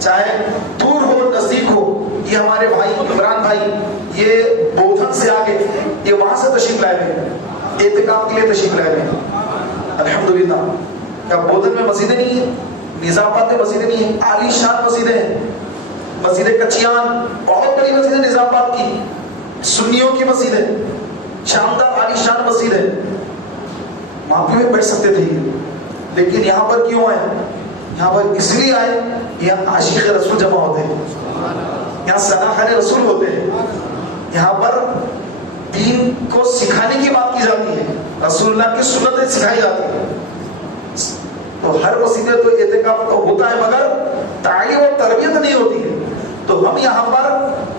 چاہے دور ہو نزدیک ہو. یہ ہمارے بھائی عمران بھائی یہ بودھن سے آگے یہ وہاں سے تشریف لائے ہوئے اعتکاف کے لیے تشریف لائے ہوئے. الحمدللہ. کیا بودھن میں مسجدیں نہیں ہیں؟ نظام آباد میں مسجدیں نہیں ہیں؟ عالی شان مسجدیں ہیں. مسجد کچیان بہت بڑی مسجد ہے نظام آباد کی، سنیوں کی مسجد ہے، شاندار عالی شان مسجد ہے. وہاں پہ بیٹھ سکتے تھے لیکن یہاں پر کیوں آئے؟ یہاں پر اس لیے آئے یہاں عاشق رسول جمع ہوتے ہیں، یہاں صداقت رسول ہوتے ہیں، یہاں پر دین کو سکھانے کی بات کی جاتی ہے، رسول اللہ کی سنتیں سکھائی جاتی ہیں. تو ہر مسجد میں تو اعتکاف ہوتا ہے مگر تعلیم و تربیت نہیں ہوتی ہے. تو ہم یہاں پر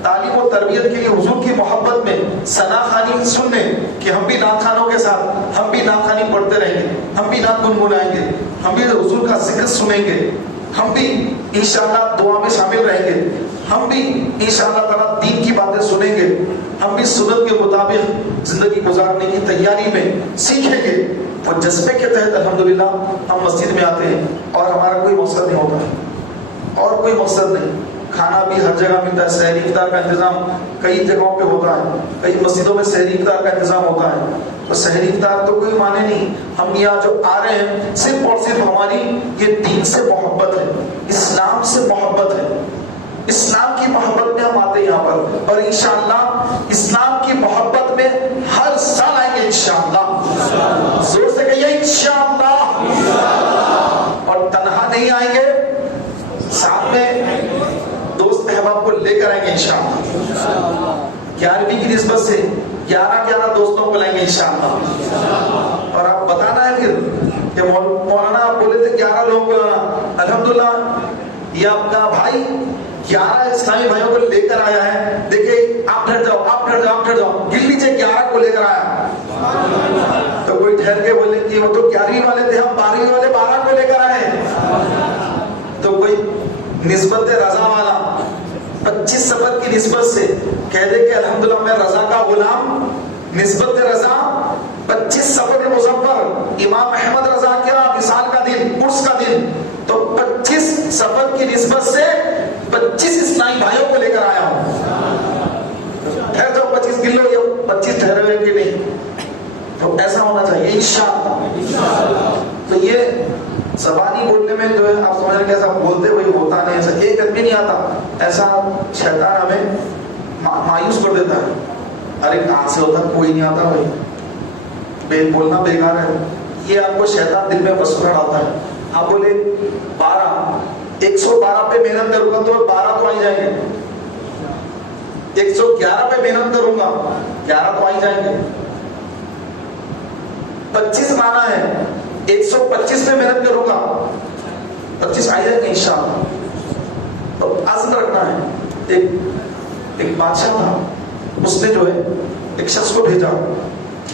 تعلیم و تربیت کے لیے حضور کی محبت میں ثنا خوانی سننے کہ ہم بھی نعت خوانوں کے ساتھ، ہم بھی نعت خوانی قرآن پڑھتے رہیں گے, ہم بھی نعت گنگنائیں گے, ہم بھی حضور کا ذکر سنیں گے, ہم بھی انشاءاللہ دعا میں شامل رہیں گے, ہم بھی انشاءاللہ تعالیٰ دین کی باتیں سنیں گے, ہم بھی سنت کے مطابق زندگی گزارنے کی تیاری میں سیکھیں گے. اور جذبے کے تحت الحمدللہ ہم مسجد میں آتے ہیں اور ہمارا کوئی مقصد نہیں ہوتا ہے, اور کوئی مقصد نہیں. کھانا بھی ہر جگہ ملتا ہے, سحری افطار کا انتظام کئی جگہوں پہ ہوتا ہے, کئی مسجدوں میں سحری افطار کا انتظام ہوتا ہے. تو سحری افطار تو کوئی معنی نہیں. ہم یہاں جو آ رہے ہیں صرف اور صرف ہماری یہ دین سے محبت ہے, اسلام سے محبت ہے, اسلام کی محبت میں ہم آتے ہیں یہاں پر, اور انشاءاللہ اسلام کی محبت میں ہر سال آئیں گے انشاءاللہ. زور سے کہیے انشاءاللہ. اور تنہا نہیں آئیں گے, ساتھ میں دوست احباب کو لے کر آئیں گے انشاءاللہ. 11ویں کی نسبت سے 11 دوستوں کو لائیں گے انشاءاللہ. اور آپ بتانا ہے پھر کہ مولانا آپ بولے تھے 11 لوگوں کو لانا, الحمدللہ یہ آپ کا بھائی 11 اسلامی بھائیوں کو لے کر آیا ہے. دیکھیں آپ ٹھہر جاؤ, آپ ٹھہر جاؤ, آپ ٹھہر جاؤ, گر لیجیے 11 کو لے کر آیا. تو کوئی ٹھہر کے بولے کہ وہ تو 11ویں والے تھے, ہم 12ویں والے 12 کو لے کر آئے. تو کوئی نسبت رضا والا 25 صفر کی نسبت سے کہہ دے کہ الحمدللہ میں رضا کا غلام. نسبت رضا 25 صفر مظفر امام احمد رضا کیا وصال کا دن, عرس کا دن, تو 25 صفر کی نسبت سے 25 اسلامی بھائیوں کو لے کر آیا ہوں. ٹھہر جاؤ 25 گن لو, یہ 25 ٹھہرے ہوئے کہ نہیں. تو ایسا ہونا چاہیے انشاءاللہ. تو یہ زبانی بولنے میں جو ہے آپ سمجھ رہے کہ ایسا بولتے ہوئے ہوتا نہیں, ایسا ایک آدمی نہیں آتا. ایسا شیطان ہمیں مایوس کر دیتا ہے. ارے کہاں سے ہوتا, کوئی نہیں آتا بھائی, بولنا بیکار ہے. یہ آپ کو شیطان دل میں وسوسہ ڈالتا ہے. آپ بولے 12, 112 پہ محنت کروں گا تو 12 تو آئی جائیں گے. 111 پہ محنت کروں گا 11 تو آئی جائیں گے. 25 مانا ہے, 125 پہ محنت کروں گا 25 آئی جائیں گے انشاءاللہ. تو عزم رکھنا ہے. ایک بادشاہ تھا, اس نے جو ہے ایک شخص کو بھیجا,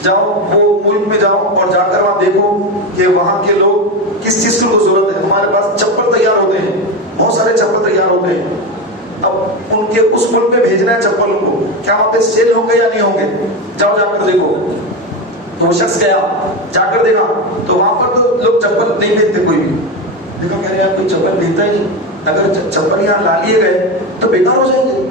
جاؤ وہ ملک میں جاؤ اور جا کر وہاں دیکھو کہ وہاں کے لوگ کس چیز کی ضرورت ہے. ہمارے پاس چپل تیار ہوتے ہیں, بہت سارے چپل تیار ہوتے ہیں. اب ان کے اس ملک میں بھیجنا ہے چپل کو, کیا وہاں پہ سیل ہوں گے یا نہیں ہوں گے, جاؤ جا کر دیکھو. تو وہ شخص گیا, جا کر دیکھا تو وہاں پر تو لوگ چپل نہیں بھیجتے کوئی بھی. دیکھا کہہ رہے ہیں کوئی چپل بھیجتا ہی نہیں, اگر چپل یہاں لا لیے گئے تو بیکار ہو جائیں گے.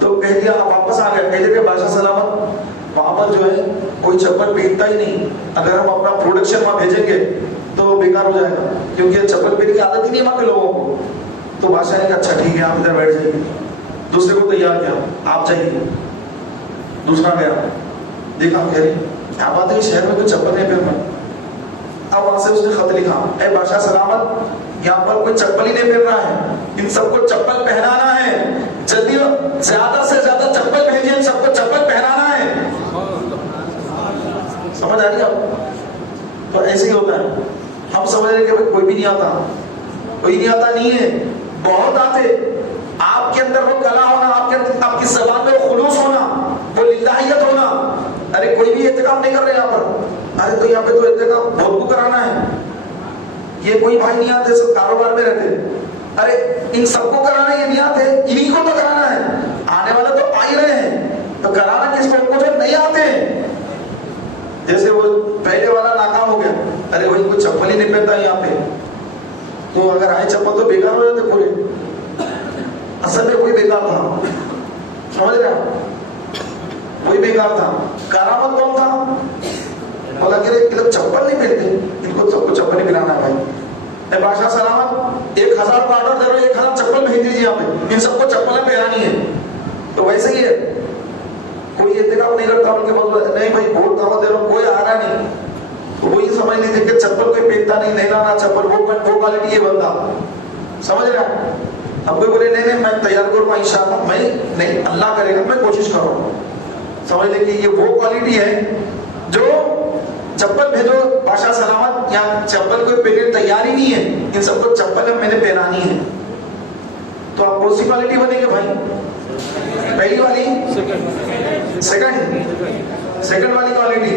تو کہہ دیا واپس آ گیا, کہہ دیا کہ بادشاہ سلامت وہاں پر جو ہے کوئی چپل بھیجتا ہی نہیں, اگر ہم اپنا پروڈکشن وہاں بھیجیں گے تو بیکار ہو جائے گا, کیونکہ چپل پہننے کی عادت ہی نہیں وہاں کے لوگوں کو. تو بادشاہ نے کہا اچھا ٹھیک ہے آپ ادھر بیٹھ جائیے. دوسرے کو تیار کیا, آپ جائیے. دوسرا گیا, دیکھا کہہ رہی کیا بات ہے شہر میں کوئی چپل نہیں پہن رہا. اب وہاں سے اس نے خط لکھا, اے بادشاہ سلامت یہاں پر کوئی چپل ہی نہیں پہن رہا ہے, ان سب کو چپل پہنانا ہے, جلدی زیادہ سے زیادہ چپل بھیجیے, ان سب کو چپل پہنانا ہے. سمجھ آ رہی آپ؟ تو ایسے ہی ہوتا ہے. ہم سمجھ رہے کہ کوئی بھی نہیں آتا, کوئی نہیں آتا نہیں ہے, بہت آتے. آپ کے اندر وہ کلا ہونا, آپ کی زبان میں وہ خلوص ہونا, وہ للہیت ہونا. ارے کوئی بھی احتکام نہیں کر رہے یہاں پر, ارے تو یہاں پہ تو احتکام بہت کو کرانا ہے. یہ کوئی بھائی نہیں آتے, سب کاروبار میں رہتے. ارے ان سب کو کرانا, یہ نہیں آتے, انہیں کو تو کرانا ہے. آنے والے تو آ ہی رہے ہیں, تو کرانا کس کو جو نہیں آتے. جیسے وہ پہلے والا ناکام ہو گیا, ارے وہی کوئی چپل ہی نہیں پہنتا یہاں پہ, تو اگر آئے چپل تو بیکار ہو جاتے پورے. اصل میں کوئی بیکار تھا, سمجھ رہے کوئی بیکار تھا. کرامت کون تھا؟ بولا کہ چپل نہیں پہنتے, ان کو سب کو چپل ہی پہنانا ہے. بھائی اے بادشاہ سلامت 1000 کا آرڈر دے رہے, 1000 چپل بھیج دیجیے یہاں پہ, ان سب کو چپلیں پہنانی ہے. تو ویسے ہی ہے, کوئی احتکام نہیں کرتا, ان کے مطلب نہیں بھائی بہت دعوت دے رہا ہوں, کوئی آ رہا نہیں. تو وہی سمجھ لیجیے کہ چپل کوئی پہنتا نہیں, نہیں لانا چپل, وہ کوالٹی ہے بندہ. سمجھ رہے ہیں؟ اب کوئی بولے نہیں میں تیار کروں گا انشاءاللہ, میں نہیں, اللہ کرے گا, میں کوشش کروں گا. سمجھ لیں کہ یہ وہ کوالٹی ہے جو چپل بھیجو بادشاہ سلامت, یہاں چپل کوئی پہننے تیار ہی نہیں ہے, ان سب کو چپل میں نے پہنانی ہے. تو آپ کون سی کوالٹی بنیں گے بھائی؟ پہلی والی, سیکنڈ والی کوالٹی.